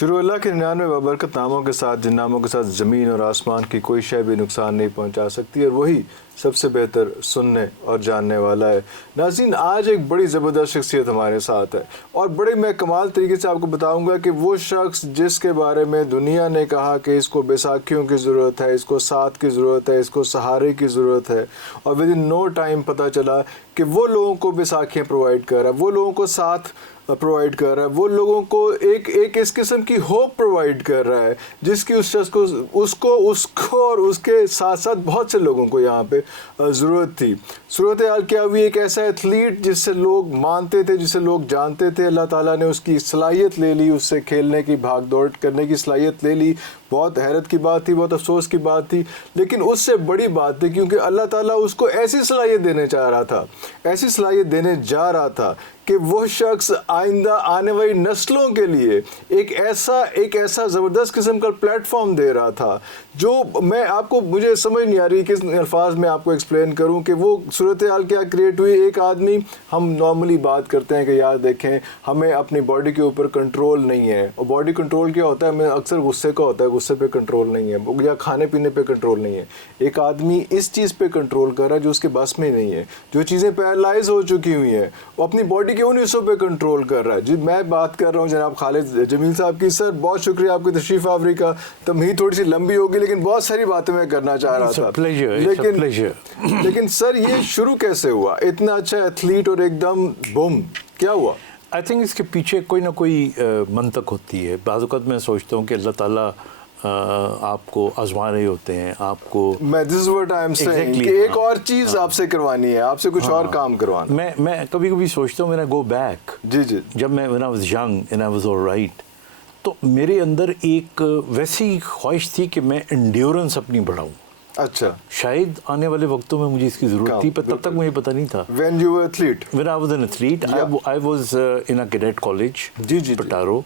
شروع اللہ کے 99 بابرکت ناموں کے ساتھ، جن ناموں کے ساتھ زمین اور آسمان کی کوئی شے بھی نقصان نہیں پہنچا سکتی، اور وہی سب سے بہتر سننے اور جاننے والا ہے۔ ناظرین، آج ایک بڑی زبردست شخصیت ہمارے ساتھ ہے، اور بڑے میں کمال طریقے سے آپ کو بتاؤں گا کہ وہ شخص جس کے بارے میں دنیا نے کہا کہ اس کو بیساکھیوں کی ضرورت ہے، اس کو ساتھ کی ضرورت ہے، اس کو سہارے کی ضرورت ہے، اور ود ان نو ٹائم پتہ چلا کہ وہ لوگوں کو بیساکھیاں پرووائڈ کر رہا ہے، وہ لوگوں کو ساتھ پرووائڈ کر رہا ہے، وہ لوگوں کو ایک اس قسم کی ہوپ پرووائڈ کر رہا ہے جس کی اس شخص کو اور اس کے ساتھ ساتھ بہت سے لوگوں کو یہاں پہ ضرورت تھی۔ صورتحال کیا ہوئی؟ ایک ایسا ایتھلیٹ جس سے لوگ مانتے تھے، جسے لوگ جانتے تھے، اللہ تعالیٰ نے اس کی صلاحیت لے لی، اس سے کھیلنے کی، بھاگ دوڑ کرنے کی صلاحیت لے لی۔ بہت حیرت کی بات تھی، بہت افسوس کی بات تھی، لیکن اس سے بڑی بات تھی کیونکہ اللہ تعالیٰ اس کو ایسی صلاحیت دینے چاہ رہا تھا، ایسی صلاحیت دینے جا رہا تھا کہ وہ شخص آئندہ آنے والی نسلوں کے لیے ایک ایسا زبردست قسم کا پلیٹ فارم دے رہا تھا جو مجھے سمجھ نہیں آ رہی کس الفاظ میں آپ کو ایکسپلین کروں کہ وہ صورتحال کیا کریٹ ہوئی۔ ایک آدمی، ہم نارملی بات کرتے ہیں کہ یار دیکھیں ہمیں اپنی باڈی کے اوپر کنٹرول نہیں ہے، اور باڈی کنٹرول کیا ہوتا ہے؟ ہمیں اکثر غصے کا ہوتا ہے، غصے پہ کنٹرول نہیں ہے، یا کھانے پینے پہ کنٹرول نہیں ہے۔ ایک آدمی اس چیز پہ کنٹرول کر رہا ہے جو اس کے بس میں نہیں ہے، جو چیزیں پیرالائز ہو چکی ہوئی ہیں، وہ اپنی باڈی کے ان حصوں پہ کنٹرول کر رہا ہے۔ جی میں بات کر رہا ہوں جناب خالد جمیل صاحب کی۔ سر بہت شکریہ آپ کی تشریف آوری کا، تمہید تھوڑی سی لمبی ہوگی لیکن بہت ساری باتیں میں کرنا چاہ رہا تھا، لیکن سر یہ شروع کیسے ہوا؟ اتنا اچھا ایتھلیٹ اور ایک دم بوم، کیا ہوا؟ آئی تھنک اس کے پیچھے کوئی نہ کوئی منطق ہوتی ہے۔ بعض اوقات میں سوچتا ہوں کہ اللہ تعالیٰ آپ کو آزما رہے ہوتے ہیں، آپ کو this is what I am seeing کہ ایک اور چیز آپ سے کروانی ہے، آپ سے کچھ اور کام کروانا۔ میں کبھی کبھی سوچتا ہوں، when I go back، جب میں when I was young and I was all right، تو میرے اندر ایک ویسی خواہش تھی کہ میں انڈیورنس اپنی بڑھاؤں۔ اچھا، شاید آنے والے وقتوں میں مجھے اس کی ضرورت تھی، پر تب تک مجھے پتہ نہیں تھا۔ When you were athlete؟ When I was an athlete، I was in a cadet college، پٹارو،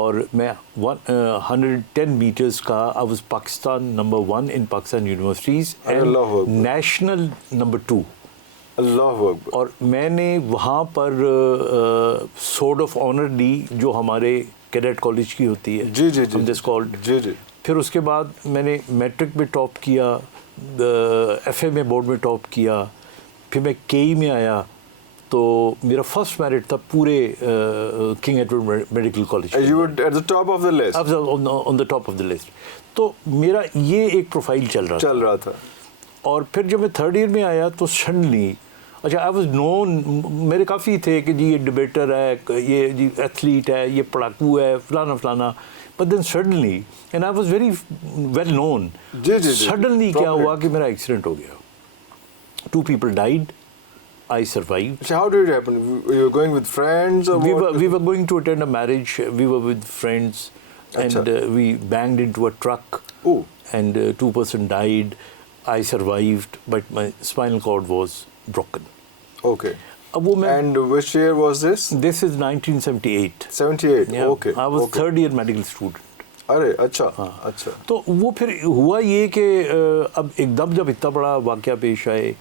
اور میں 110 میٹرز کا I was Pakistan number 1 in Pakistan universities and national number 2۔ اللہ اکبر۔ اور میں نے وہاں پر سورڈ آف آنر لی جو ہمارے کیڈٹ کالج کی ہوتی ہے، دس کالڈ۔ پھر اس کے بعد میں نے میٹرک میں ٹاپ کیا، ایف اے میں بورڈ میں ٹاپ کیا، پھر میں کے ای میں آیا تو میرا فرسٹ میرٹ تھا پورے king Edward medical college. You were at the top of the list؟ on the top of the list۔ تو میرا یہ ایک پروفائل چل رہا تھا۔ اور پھر جب میں تھرڈ ایئر میں آیا تو سڈنلی آئی واز نون، میرے کافی تھے کہ جی یہ ڈبیٹر ہے، یہ جی ایتھلیٹ ہے، یہ پڑھاکو ہے، فلانا فلانا، but then suddenly and I was very well known, suddenly کیا ہوا کہ میرا ایکسیڈنٹ ہو گیا، 2 people died، I survived۔ How did it happen? You were going with friends or what? We were going to attend a marriage, we were with friends and we banged into a truck and 2 person died, I survived but my spinal cord was broken۔ Okay. And which year was this? This is 1978۔ 78, yeah, okay۔ I was third year medical student۔ ارے اچھا اچھا۔ تو وہ پھر ہوا یہ کہ اب ایک دم جب اتنا بڑا واقعہ پیش آئے،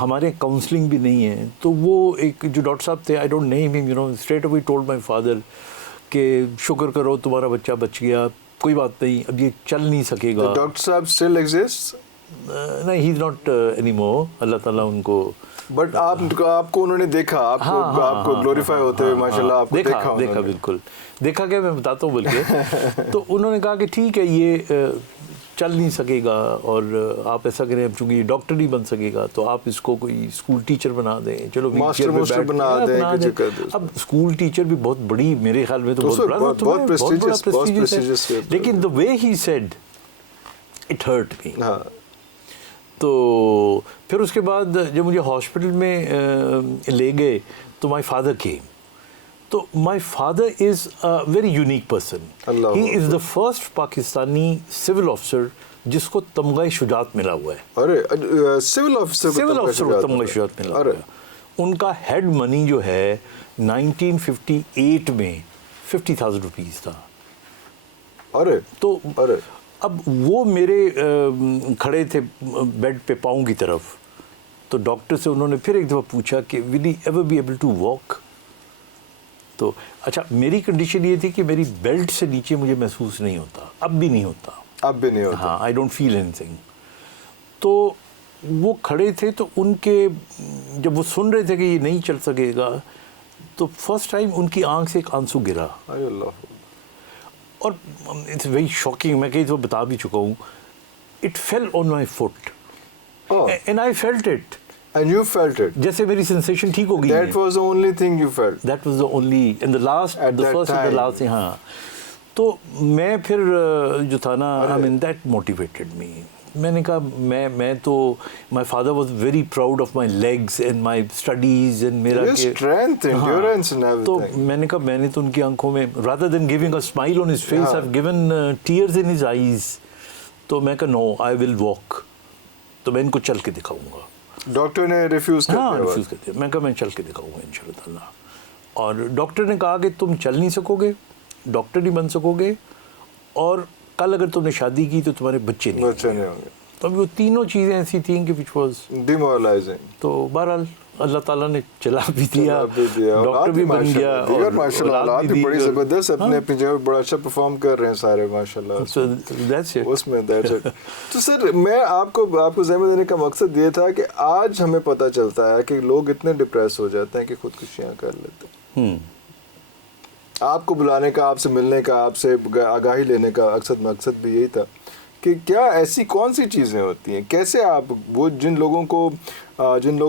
ہمارے کاؤنسلنگ بھی نہیں ہے، تو وہ ایک جو ڈاکٹر صاحب تھے، آئی ڈونٹ نیم ہم، straight away told my father کہ شکر کرو تمہارا بچہ بچ گیا، کوئی بات نہیں، اب یہ چل نہیں سکے گا۔ ڈاکٹر صاحب اسٹل ایگزسٹ؟ نہیں، ہی از ناٹ اینی مور، اللہ تعالیٰ ان کو۔ بٹ آپ کو انہوں نے دیکھا، آپ کو گلوریفائی ہوتے ہوئے ماشاء اللہ آپ کو دیکھا، بالکل دیکھا کہ میں بتاتا ہوں بول کے۔ تو انہوں نے کہا کہ ٹھیک ہے یہ چل نہیں سکے گا، اور آپ ایسا کریں، اب چونکہ یہ ڈاکٹر نہیں بن سکے گا تو آپ اس کو کوئی اسکول ٹیچر بنا دیں، چلو ماسٹر بنا دیں۔ اب اسکول ٹیچر بھی بہت بڑی، میرے خیال میں تو بہت بڑا پریسٹیجیس ہے، لیکن the way he said it hurt me۔ تو پھر اس کے بعد جب مجھے ہاسپٹل میں لے گئے تو مائی فادر کیم۔ تو my father is a very unique person, he is the first Pakistani civil officer جس کو تمغہ شجاعت ملا ہوا ہے۔ ارے سول آفیسر کو تمغہ شجاعت ملا ہوا ہے۔ ان کا ہیڈ منی جو ہے 1958 میں 50,000 روپیز تھا۔ ارے تو اب وہ میرے کھڑے تھے بیڈ پہ پاؤں کی طرف، تو ڈاکٹر سے انہوں نے پھر ایک دفعہ پوچھا کہ will he ever be able to walk? تو اچھا میری کنڈیشن یہ تھی کہ میری بیلٹ سے نیچے مجھے محسوس نہیں ہوتا, اب بھی نہیں ہوتا, اب بھی نہیں ہوتا. ہاں, I don't feel anything. تو وہ کھڑے تھے تو ان کے جب وہ سن رہے تھے کہ یہ نہیں چل سکے گا تو فرسٹ ٹائم ان کی آنکھ سے ایک آنسو گرا. اور اٹس ویری شاکنگ, میں کئی دفعہ بتا بھی چکا ہوں, it fell on my foot and I felt it. And you felt it. جیسے میری سینسیشن ٹھیک ہو گئی. That was the only thing you felt. That was the only and the last At the that first and the last thing. ہاں, تو میں پھر جو تھا نا, I mean that motivated me. میں نے کہا میں تو my father was very proud of my legs and my studies and میرا Your strength, endurance and everything. تو میں نے کہا میں نے تو ان کی آنکھوں میں rather than giving a smile on his face, I've given tears in his eyes. تو میں کہا no, I will walk. تو میں ان کو چل کے دکھاؤں گا. ڈاکٹر نے ریفیوز کر دیا. ہاں, ریفیوز کر دیا. میں کہا میں چل کے دکھاؤں گا انشاءاللہ تعالیٰ. اور ڈاکٹر نے کہا کہ تم چل نہیں سکو گے, ڈاکٹر نہیں بن سکو گے, اور کل اگر تم نے شادی کی تو تمہارے بچے نہیں ہوں گے. تو اب وہ تینوں چیزیں ایسی تھیں کہ which was demoralizing. تو بہرحال اللہ تعالیٰ نے چلا بھی دیا, ڈاکٹر بھی بن گیا, اور ماشاءاللہ بھی بڑی زبردست اپنے اپنی جگہ بڑا اچھا پرفارم کر رہے ہیں سارے ماشاءاللہ اس میں. تو سر میں آپ کو ذہن میں دینے کا مقصد یہ تھا کہ آج ہمیں پتہ چلتا ہے کہ لوگ اتنے ڈپریس ہو جاتے ہیں کہ خودکشیاں کر لیتے ہیں. آپ کو بلانے کا, آپ سے ملنے کا, آپ سے آگاہی لینے کا مقصد بھی یہی تھا کہ کیا ایسی کون سی چیزیں ہوتی ہیں, کیسے آپ وہ جن لوگوں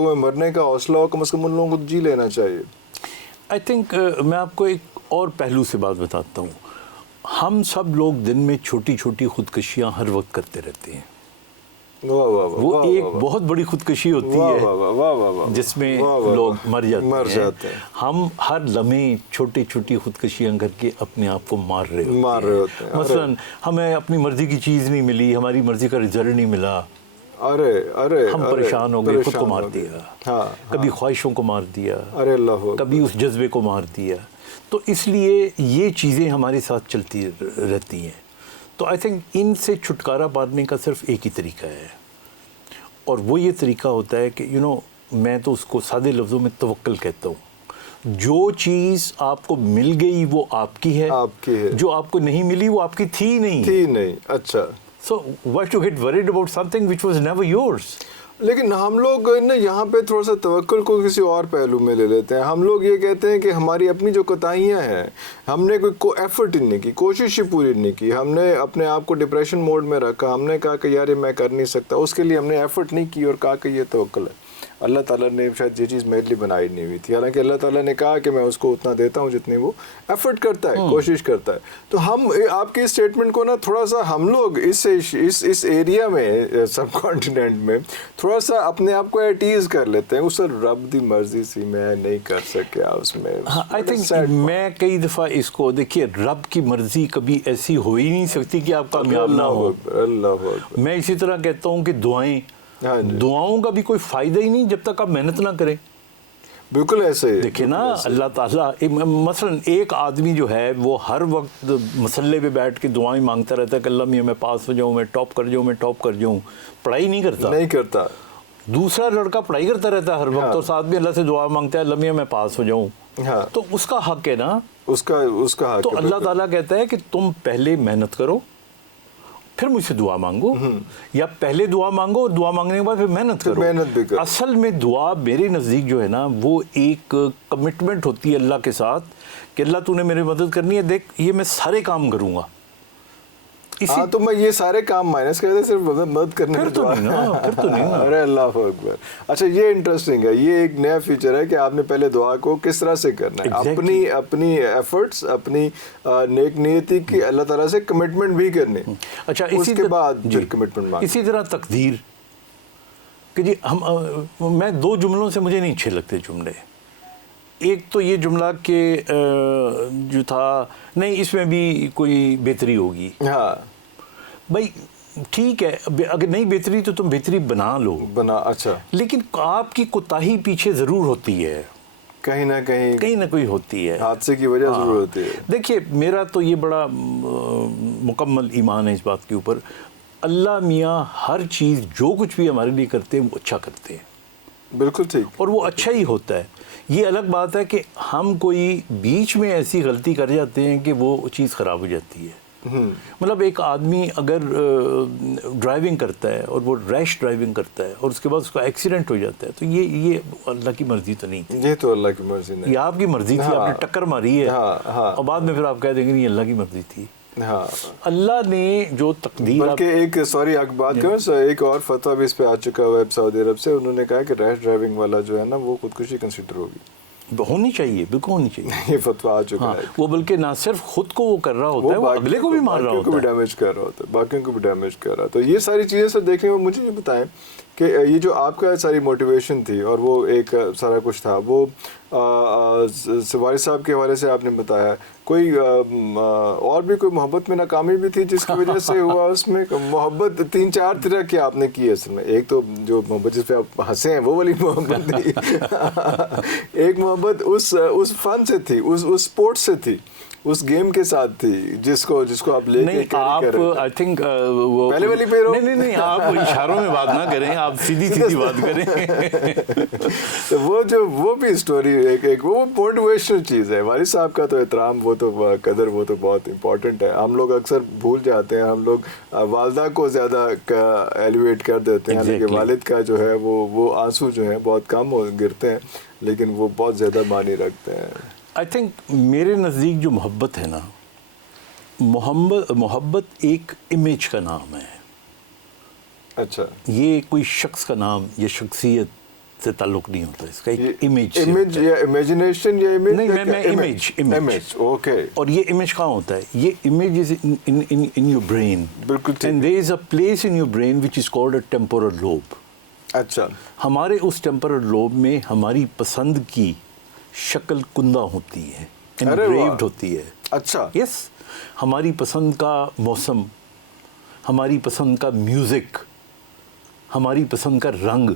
میں مرنے کا حوصلہ ہو کم از کم ان لوگوں کو جی لینا چاہیے. آئی تھنک میں آپ کو ایک اور پہلو سے بات بتاتا ہوں. ہم سب لوگ دن میں چھوٹی چھوٹی خودکشیاں ہر وقت کرتے رہتے ہیں. وہ ایک بہت بڑی خودکشی ہوتی ہے جس میں لوگ مر جاتے ہیں. ہم ہر لمحے چھوٹی چھوٹی خودکشیاں کر کے اپنے آپ کو مار رہے ہوتے ہیں. مثلا ہمیں اپنی مرضی کی چیز نہیں ملی, ہماری مرضی کا رزلٹ نہیں ملا, ہم پریشان ہو گئے, خود کو مار دیا, کبھی خواہشوں کو مار دیا, کبھی اس جذبے کو مار دیا. تو اس لیے یہ چیزیں ہمارے ساتھ چلتی رہتی ہیں. تو آئی تھنک ان سے چھٹکارا پانے کا صرف ایک ہی طریقہ ہے, اور وہ یہ طریقہ ہوتا ہے کہ میں تو اس کو سادے لفظوں میں توکل کہتا ہوں. جو چیز آپ کو مل گئی وہ آپ کی ہے, جو آپ کو نہیں ملی وہ آپ کی تھی نہیں. اچھا, so why to get worried about something which was never yours. لیکن ہم لوگ نا یہاں پہ تھوڑا سا توکل کو کسی اور پہلو میں لے لیتے ہیں. ہم لوگ یہ کہتے ہیں کہ ہماری اپنی جو کوتاہیاں ہیں, ہم نے کوئی ایفرٹ ہی نہیں کی, کوشش ہی پوری نہیں کی, ہم نے اپنے آپ کو ڈپریشن موڈ میں رکھا, ہم نے کہا کہ یار یہ میں کر نہیں سکتا, اس کے لیے ہم نے ایفرٹ نہیں کی اور کہا کہ یہ توکل ہے. اللہ تعالیٰ نے شاید یہ چیز میرے لیے بنائی نہیں ہوئی تھی, حالانکہ اللہ تعالیٰ نے کہا کہ میں اس کو اتنا دیتا ہوں جتنی وہ ایفرٹ کرتا ہے, کوشش کرتا ہے. تو ہم آپ کی اسٹیٹمنٹ کو نا تھوڑا سا ہم لوگ اس ایریا میں سب کانٹیننٹ میں تھوڑا سا اپنے آپ کو ایٹیز کر لیتے ہیں. اس رب دی مرضی سی میں نہیں کر سکیا اس میں. آئی تھنک میں کئی دفعہ اس کو دیکھیے, رب کی مرضی کبھی ایسی ہو ہی نہیں سکتی کہ آپ کامیاب نہ ہو. میں اسی طرح کہتا ہوں کہ دعاؤں کا بھی کوئی فائدہ ہی نہیں جب تک آپ محنت نہ کریں. بالکل ایسے دیکھیں نا, اللہ تعالیٰ مثلا ایک آدمی جو ہے وہ ہر وقت مسلح پہ بیٹھ کے دعائیں مانگتا رہتا ہے کہ اللہ میاں میں پاس ہو جاؤں, میں ٹاپ کر جاؤں, پڑھائی نہیں کرتا. دوسرا لڑکا پڑھائی کرتا رہتا ہے ہر وقت اور ساتھ بھی اللہ سے دعا مانگتا ہے اللہ میاں میں پاس ہو جاؤں. تو اس کا حق ہے نا, اس کا حق. تو اللہ تعالیٰ کہتا ہے کہ تم پہلے محنت کرو پھر مجھ سے دعا مانگو, یا پہلے دعا مانگو اور دعا مانگنے کے بعد پھر محنت کرو. اصل میں دعا میرے نزدیک جو ہے نا وہ ایک کمٹمنٹ ہوتی ہے اللہ کے ساتھ کہ اللہ تو نے میری مدد کرنی ہے, دیکھ یہ میں سارے کام کروں گا. تو میں یہ سارے کام مائنس کر دے صرف مدد کرنے میں دعا. ارے اللہ اکبر. اچھا یہ انٹرسٹنگ ہے, یہ ایک نیا فیچر ہے کہ آپ نے پہلے دعا کو کس طرح سے کرنا ہے, اپنی ایفرٹس, اپنی نیک نیتی کی اللہ تعالیٰ سے کمٹمنٹ بھی کرنی. اچھا اس کے بعد پھر کمٹمنٹ مانگنا. اسی طرح تقدیر کہ جی میں دو جملوں سے مجھے نہیں اچھے لگتے جملے. ایک تو یہ جملہ کہ جو تھا نہیں اس میں بھی کوئی بہتری ہوگی. بھائی ٹھیک ہے, اگر نہیں بہتری تو تم بہتری بنا لو. اچھا, لیکن آپ کی کوتاہی پیچھے ضرور ہوتی ہے, کہیں نہ کوئی ہوتی ہے, حادثے کی وجہ ضرور ہوتی ہے. دیکھیے میرا تو یہ بڑا مکمل ایمان ہے اس بات کے اوپر, اللہ میاں ہر چیز جو کچھ بھی ہمارے لیے کرتے ہیں وہ اچھا کرتے ہیں. بالکل ٹھیک. اور وہ اچھا ہی ہوتا ہے. یہ الگ بات ہے کہ ہم کوئی بیچ میں ایسی غلطی کر جاتے ہیں کہ وہ چیز خراب ہو جاتی ہے. مطلب ایک آدمی اگر ڈرائیونگ کرتا ہے اور وہ ریش ڈرائیونگ کرتا ہے اور اس کے بعد اس کا ایکسیڈنٹ ہو جاتا ہے تو یہ اللہ کی مرضی تو نہیں تھی. یہ تو اللہ کی مرضی نہیں, یہ آپ کی مرضی تھی, آپ نے ٹکر ماری ہے اور بعد میں پھر آپ کہہ دیں گے نہیں اللہ کی مرضی تھی. اللہ نے جو تقدیر, بلکہ ایک سوری آپ بات کروں, ایک اور فتویٰ بھی اس پہ آ چکا ہوا ہے سعودی عرب سے. انہوں نے کہا کہ ریش ڈرائیونگ والا جو ہے نا وہ خودکشی کنسیڈر ہوگی. ہونی چاہیے, بالکل ہونی چاہیے. یہ فتویٰ آ چکا ہے. وہ بلکہ نہ صرف خود کو وہ کر رہا ہوتا ہے, وہ اگلے کو بھی مار رہا ہوتا ہے, ڈیمیج کر رہا ہوتا ہے, باقیوں کو بھی ڈیمیج کر رہا ہے. تو یہ ساری چیزیں سر دیکھیں, مجھے یہ بتائیں کہ یہ جو آپ کا ساری موٹیویشن تھی اور وہ ایک سارا کچھ تھا, وہ والد صاحب کے حوالے سے آپ نے بتایا, کوئی اور بھی کوئی محبت میں ناکامی بھی تھی جس کی وجہ سے ہوا اس میں؟ محبت 3-4 طرح کی آپ نے کی ہے اصل میں. ایک تو جو محبت جس پہ آپ ہنسے ہیں وہ والی محبت تھی, ایک محبت اس فن سے تھی, اس اسپورٹس سے تھی, اس گیم کے ساتھ تھی جس کو آپ لے کے آپ آئی تھنک وہ پہلے والی پہ نہیں آپ اشاروں میں بات نہ کریں, آپ سیدھی بات کریں. تو وہ بھی اسٹوری ایک وہ موٹیویشنل چیز ہے. والد صاحب کا تو احترام, وہ تو قدر, وہ تو بہت امپورٹنٹ ہے. ہم لوگ اکثر بھول جاتے ہیں, ہم لوگ والدہ کو زیادہ ایلیویٹ کر دیتے ہیں, لیکن والد کا جو ہے وہ آنسو جو ہیں بہت کم گرتے ہیں لیکن وہ بہت زیادہ معنی رکھتے ہیں. آئی تھنک میرے نزدیک جو محبت ہے نا, محبت ایک امیج کا نام ہے. اچھا, یہ کوئی شخص کا نام یا شخصیت سے تعلق نہیں ہوتا, اس کا ایک امیج یا امیجنیشن یا امیج. اوکے. اور یہ امیج کہاں ہوتا ہے؟ یہ image is in your brain. بالکل. And there is a place in your brain which is called a temporal lobe. اچھا. ہمارے اس ٹیمپورل لوب میں ہماری پسند کی شکل کندہ ہوتی ہے, انگریوڈ ہوتی ہے. اچھا. یس, ہماری پسند کا موسم, ہماری پسند کا میوزک, ہماری پسند کا رنگ.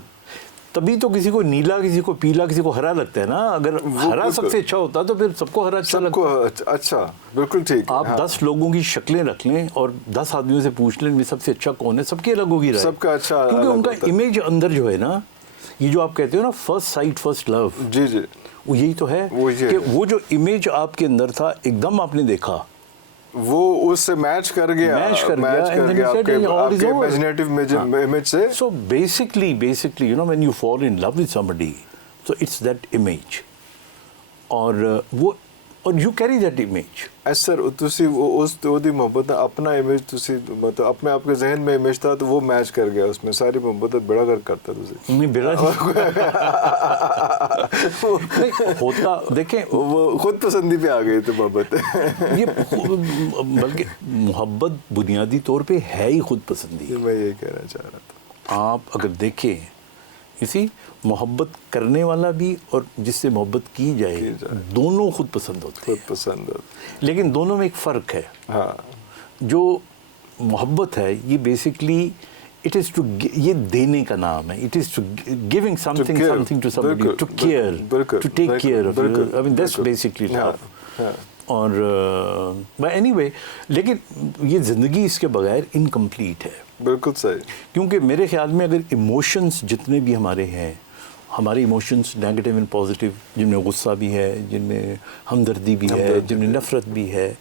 تبھی تو کسی کو نیلا, کسی کو پیلا, کسی کو ہرا لگتا ہے نا. اگر ہرا سب سے اچھا ہوتا تو پھر سب کو ہرا اچھا لگتا ہے. اچھا, بالکل ٹھیک. آپ 10 لوگوں کی شکلیں رکھ لیں اور 10 آدمیوں سے پوچھ لیں سب سے اچھا کون ہے, سب کی الگ ہوگی رائے. سب کا اچھا, کیونکہ ان کا امیج اندر جو ہے نا, یہ جو آپ کہتے ہو نا فرسٹ سائٹ فرسٹ لو, جی جی, وہ یہی تو ہے کہ وہ جو امیج آپ کے اندر تھا ایک دم آپ نے دیکھا, وہ اس سے میچ کر گیا آپ کے امیجنیٹو امیج سے. So basically you know when you fall in love with somebody, so it's that image, اور you carry that image. Sir تسی اس دی محبت اپنا امیج تسی مطلب اپنے آپ کے ذہن میں امیج تھا تو وہ میچ کر گیا اس میں, ساری محبت بڑا کر کرتا تسی. نہیں بڑا ہوتا, دیکھیں وہ خود پسندی پہ آ گئی تو محبت. یہ بلکہ محبت بنیادی طور پہ ہے ہی خود پسندی. میں یہی کہنا چاہ رہا تھا. آپ اگر دیکھیں اسی محبت کرنے والا بھی اور جس سے محبت کی جائے دونوں خود پسند ہوتے ہیں, لیکن دونوں میں ایک فرق ہے. جو محبت ہے یہ بیسکلی اٹ از ٹو, یہ دینے کا نام ہے. It is to giving something to somebody, to care, to take care of you. I mean that's basically love. اور اینی وے, لیکن یہ زندگی اس کے بغیر انکمپلیٹ ہے. بالکل صحیح. کیونکہ میرے خیال میں اگر ایموشنس جتنے بھی ہمارے ہیں, ہمارے ایموشنس نیگیٹو اینڈ پازیٹیو, جن میں غصہ بھی ہے, جن میں ہمدردی بھی ہے, جن میں نفرت بھی ہے,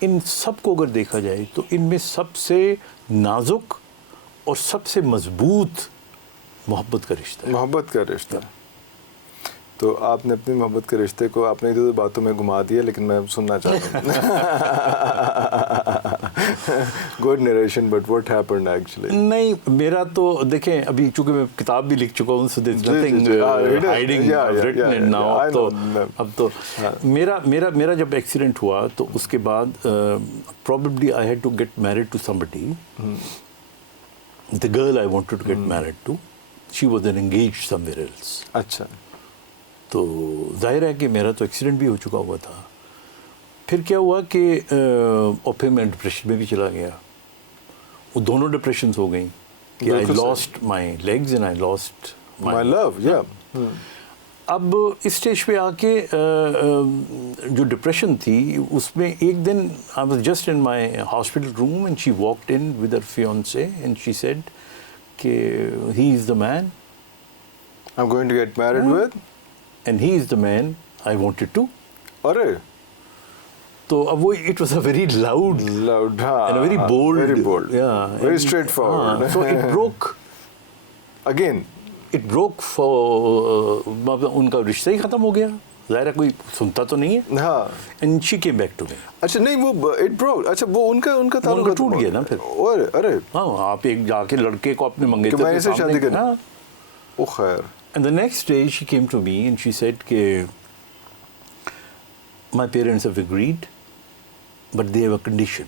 ان سب کو اگر دیکھا جائے تو ان میں سب سے نازک اور سب سے مضبوط محبت کا رشتہ ہے. محبت کا رشتہ. تو آپ نے اپنی محبت کے رشتے کو آپ نے ادھر باتوں میں گھما دیا, لیکن میں سننا چاہتا ہوں. Good narration, but what happened actually. نہیں, میرا تو دیکھیں ابھی چونکہ میں کتاب بھی لکھ چکا ہوں, so there's nothing hiding, I've written it now. اب تو میرا جب ایکسیڈنٹ ہوا تو اس کے بعد probably I had to get married to somebody. The girl I wanted to get married to, she was then engaged somewhere else. اچھا. تو ظاہر ہے کہ میرا تو ایکسیڈنٹ بھی ہو چکا ہوا تھا. پھر کیا ہوا کہ اور پھر میں ڈپریشن میں بھی چلا گیا. وہ دونوں ڈپریشنز ہو گئیں کہ I lost my legs and I lost my love. اب اس اسٹیج پہ آ کے جو ڈپریشن تھی اس میں ایک دن I was just in my hospital room and she walked in with her fiance and she said کہ he is the main I'm going to get married with. and he is the man I wanted to. ارے تو اب وہ it was a very loud and a very bold, yeah, very straightforward. So it broke again. It broke for ان کا رشتہ ہی ختم ہو گیا, ظاہر ہے کوئی سنتا تو نہیں ہے. ہاں. And she came back to me. اچھا نہیں وہ it broke, اچھا وہ ان کا تعلق ٹوٹ گیا نا پھر. ارے ہاں, آپ ایک جا کے لڑکے کو اپنے منگے کہ میں اسے شادی کرنا. او خیر. And the next day she came to me and she said کہ my parents have agreed but they have a condition.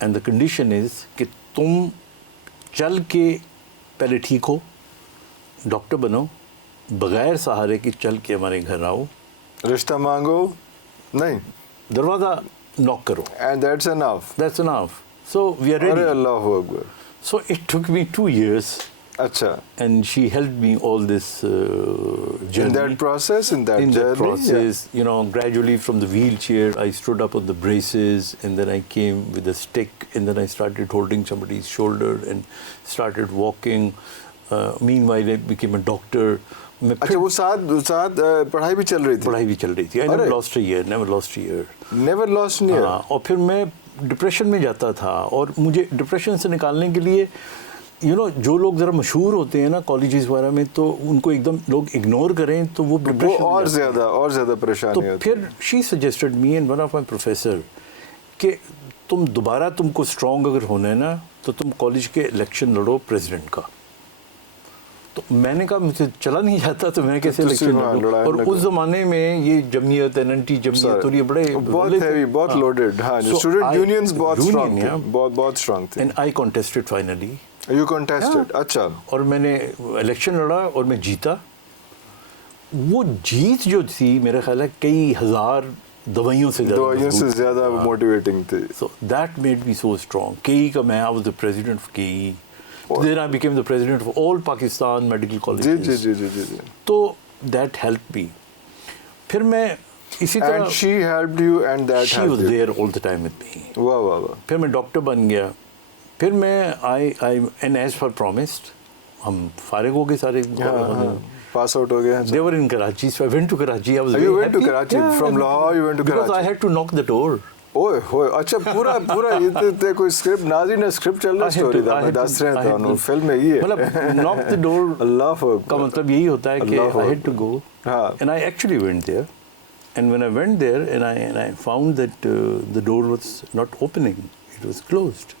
And the condition is کہ تم چل کے پہلے ٹھیک ہو, ڈاکٹر بنو, بغیر سہارے کے چل کے ہمارے گھر آؤ, رشتہ مانگو نہیں, دروازہ ناک کرو. and that's enough. That's enough. So we are ready. Array Allah Akbar. So it took me 2 years. اچھا. And she helped me all this journey. In that process, in that process, you know, gradually from the wheelchair, I stood up on the braces, and then I came with a stick, and then I started holding somebody's shoulder and started walking. Meanwhile, I became a doctor. اچھا وہ ساتھ پڑھائی بھی چل رہی تھی. پڑھائی بھی چل رہی تھی. I never lost a year, never lost a year. Never lost a year. ہاں, اور پھر میں ڈپریشن میں جاتا تھا, اور مجھے ڈپریشن سے نکالنے کے لیے یو نو جو لوگ ذرا مشہور ہوتے ہیں نا کالجز وغیرہ میں, تو ان کو ایک دم لوگ اگنور کریں تو وہ اور زیادہ پریشانی ہوتی ہے. تو پھر she suggested me and one of my professor کہ تم دوبارہ تم کو اسٹرانگ اگر ہونا ہے نا تو تم کالج کے الیکشن لڑو پریزیڈنٹ کا. تو میں نے کہا مجھے چلا نہیں جاتا تو میں کیسے الیکشن لڑوں, اور اس زمانے میں یہ جمعیت این این ٹی جمعیت اور یہ بڑے بہت لوڈڈ, ہاں اسٹوڈنٹ یونینز بہت اسٹرانگ تھے. And I کانٹیسٹڈ finally. You contested. اچھا. اور میں نے الیکشن لڑا اور میں جیتا. وہ جیت جو تھی میرا خیال ہے کئی ہزار دوائیوں سے زیادہ موٹیویٹنگ تھی. So that made me so strong. KE کا میں I was the president of KE. Then I became the president of all Pakistan medical colleges. جی. تو that helped me. پھر میں اسی طرح. And she helped you and that she was there all the time with me. واہ. پھر میں doctor بن گیا. پھر میں and as per promised ہم فارغ ہو گئے سارے, pass out ہو گئے. They were in Karachi, so I went to Karachi. I was you went to Karachi from Lahore. You went to Karachi because I had to knock the door. اوئے اچھا پورا یہ کوئی اسکرپٹ ناظرین نے script چل رہا اسٹوری تھا, میں دس رہے تھا فلم میں یہ مطلب knock the door اللہ کا مطلب یہی ہوتا ہے کہ I had to go. And I actually went there, and when I went there and I found that the door was not opening, it was closed.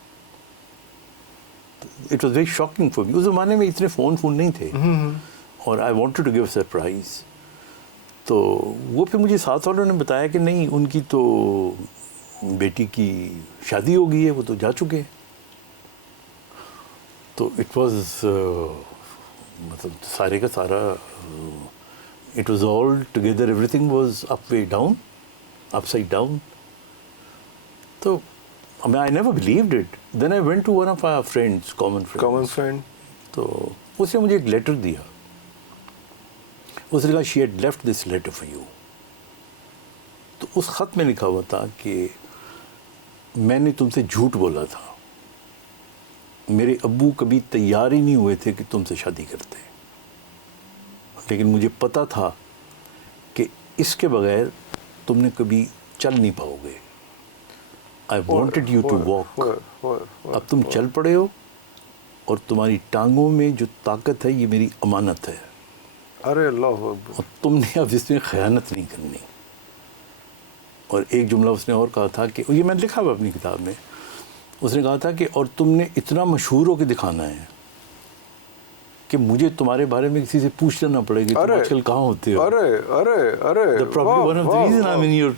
It was very shocking for me. اس زمانے میں اتنے phone نہیں تھے, اور I wanted to give a surprise. تو وہ پھر مجھے ساتھ والوں نے بتایا کہ نہیں ان کی تو بیٹی کی شادی ہو گئی ہے, وہ تو جا چکے ہیں. تو اٹ واز مطلب سارے کا سارا it was all together, every thing was up way down, up side down. تو I never believed it. Then I went to one of our friends, common friend. تو اس نے مجھے ایک لیٹر دیا. اس نے کہا she had left this letter for you. تو اس خط میں لکھا ہوا تھا کہ میں نے تم سے جھوٹ بولا تھا, میرے ابو کبھی تیار ہی نہیں ہوئے تھے کہ تم سے شادی کرتے, لیکن مجھے پتا تھا کہ اس کے بغیر تم نے کبھی چل نہیں پاؤ گے. I wanted you to walk. اب تم چل پڑے ہو, اور تمہاری ٹانگوں میں جو طاقت ہے یہ میری امانت ہے. ارے اللہ, اور تم نے اب اس میں خیانت نہیں کرنی. اور ایک جملہ اس نے اور کہا تھا کہ یہ میں نے لکھا ہوا اپنی کتاب میں, اس نے کہا تھا کہ اور تم نے اتنا مشہور ہو کے دکھانا ہے کہ مجھے تمہارے بارے میں کسی سے پوچھنا نہ پڑے کہ تم آج کل کہاں ہوتے ہو. ارے probably one of the reason I'm in your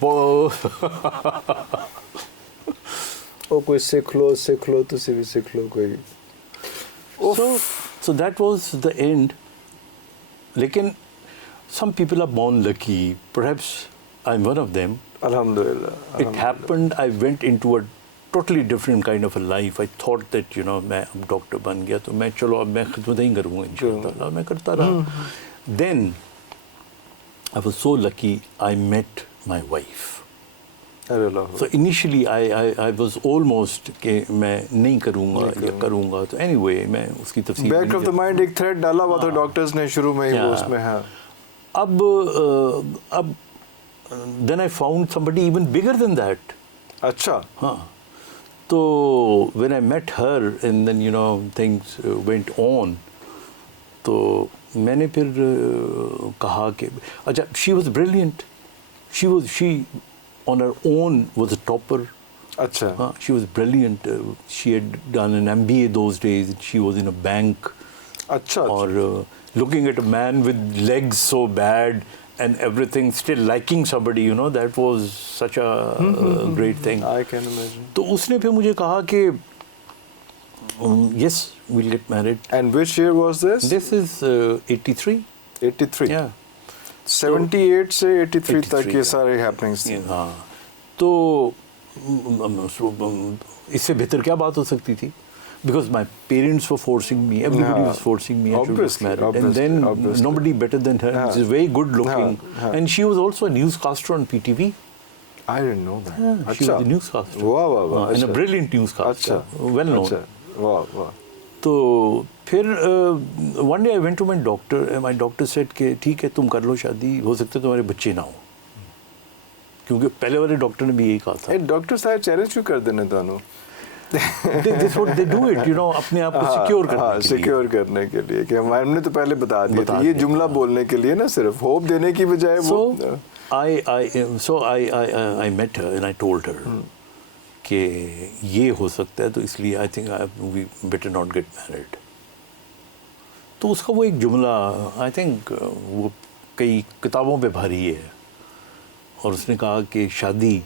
او کوئی سیکھ لو تسی بھی سیکھ لو کوئی. So that was the end. لیکن some people are born lucky. Perhaps I'm one of them. الحمدللہ. It happened. I went into a totally different kind of a life. I thought that میں اب ڈاکٹر بن گیا تو میں چلو اب میں خدمت ہی کروں گا انشاءاللہ. میں کرتا رہا. Then I was so lucky I met my wife. So initially I was almost کہ میں نہیں کروں گا یا کروں گا. تو anyway میں اس کی تفصیل بیک آف دا مائنڈ ایک تھریڈ ڈالا ہوا تھا ڈاکٹرز نے شروع میں ہی اس میں. ہاں اب then I found somebody even bigger than that. اچھا. ہاں. تو when I met her and then things went on, تو میں نے پھر کہا کہ اچھا, she was brilliant. She on her own was a topper. اچھا. She was brilliant. She had done an MBA those days. She was in a bank. اچھا. اور looking at a man with legs so bad and everything, still liking somebody, that was such a great thing. I can imagine. تو اس نے پھر مجھے کہا کہ yes, we'll get married. And which year was this? This is 83. 83. Yeah. 78 سے 83 تک یہ سارے ہیپننگز تھے. ہاں. تو اس سے بہتر کیا بات ہو سکتی تھی؟ Because my parents were forcing me, everybody was forcing me to get married. And then nobody better than her. She's very good looking. And she was also a newscaster on PTV. I didn't know that. She was a newscaster. Wow. And a brilliant newscaster. Well known. Wow. تو پھر one day I went to my doctor and my doctor said کہ ٹھیک ہے تم کر لو شادی, ہو سکتا ہے تمہارے بچے نہ ہوں. کیونکہ پہلے والے ڈاکٹر نے بھی یہی کہا تھا. ڈاکٹر صاحب چیلنج کیوں کر دینا تانوں؟ That's what they do it, اپنے آپ کو سیکیور کرنے کے لیے کہ ہم نے تو پہلے بتا دیا تھا. یہ جملہ بولنے کے لیے نا, صرف ہوپ دینے کی بجائے. So I met her and I told her کہ یہ ہو سکتا ہے, تو اس لیے I think we better not get married. تو اس کا وہ ایک جملہ I think وہ کئی کتابوں پہ بھاری ہے, اور اس نے کہا کہ شادی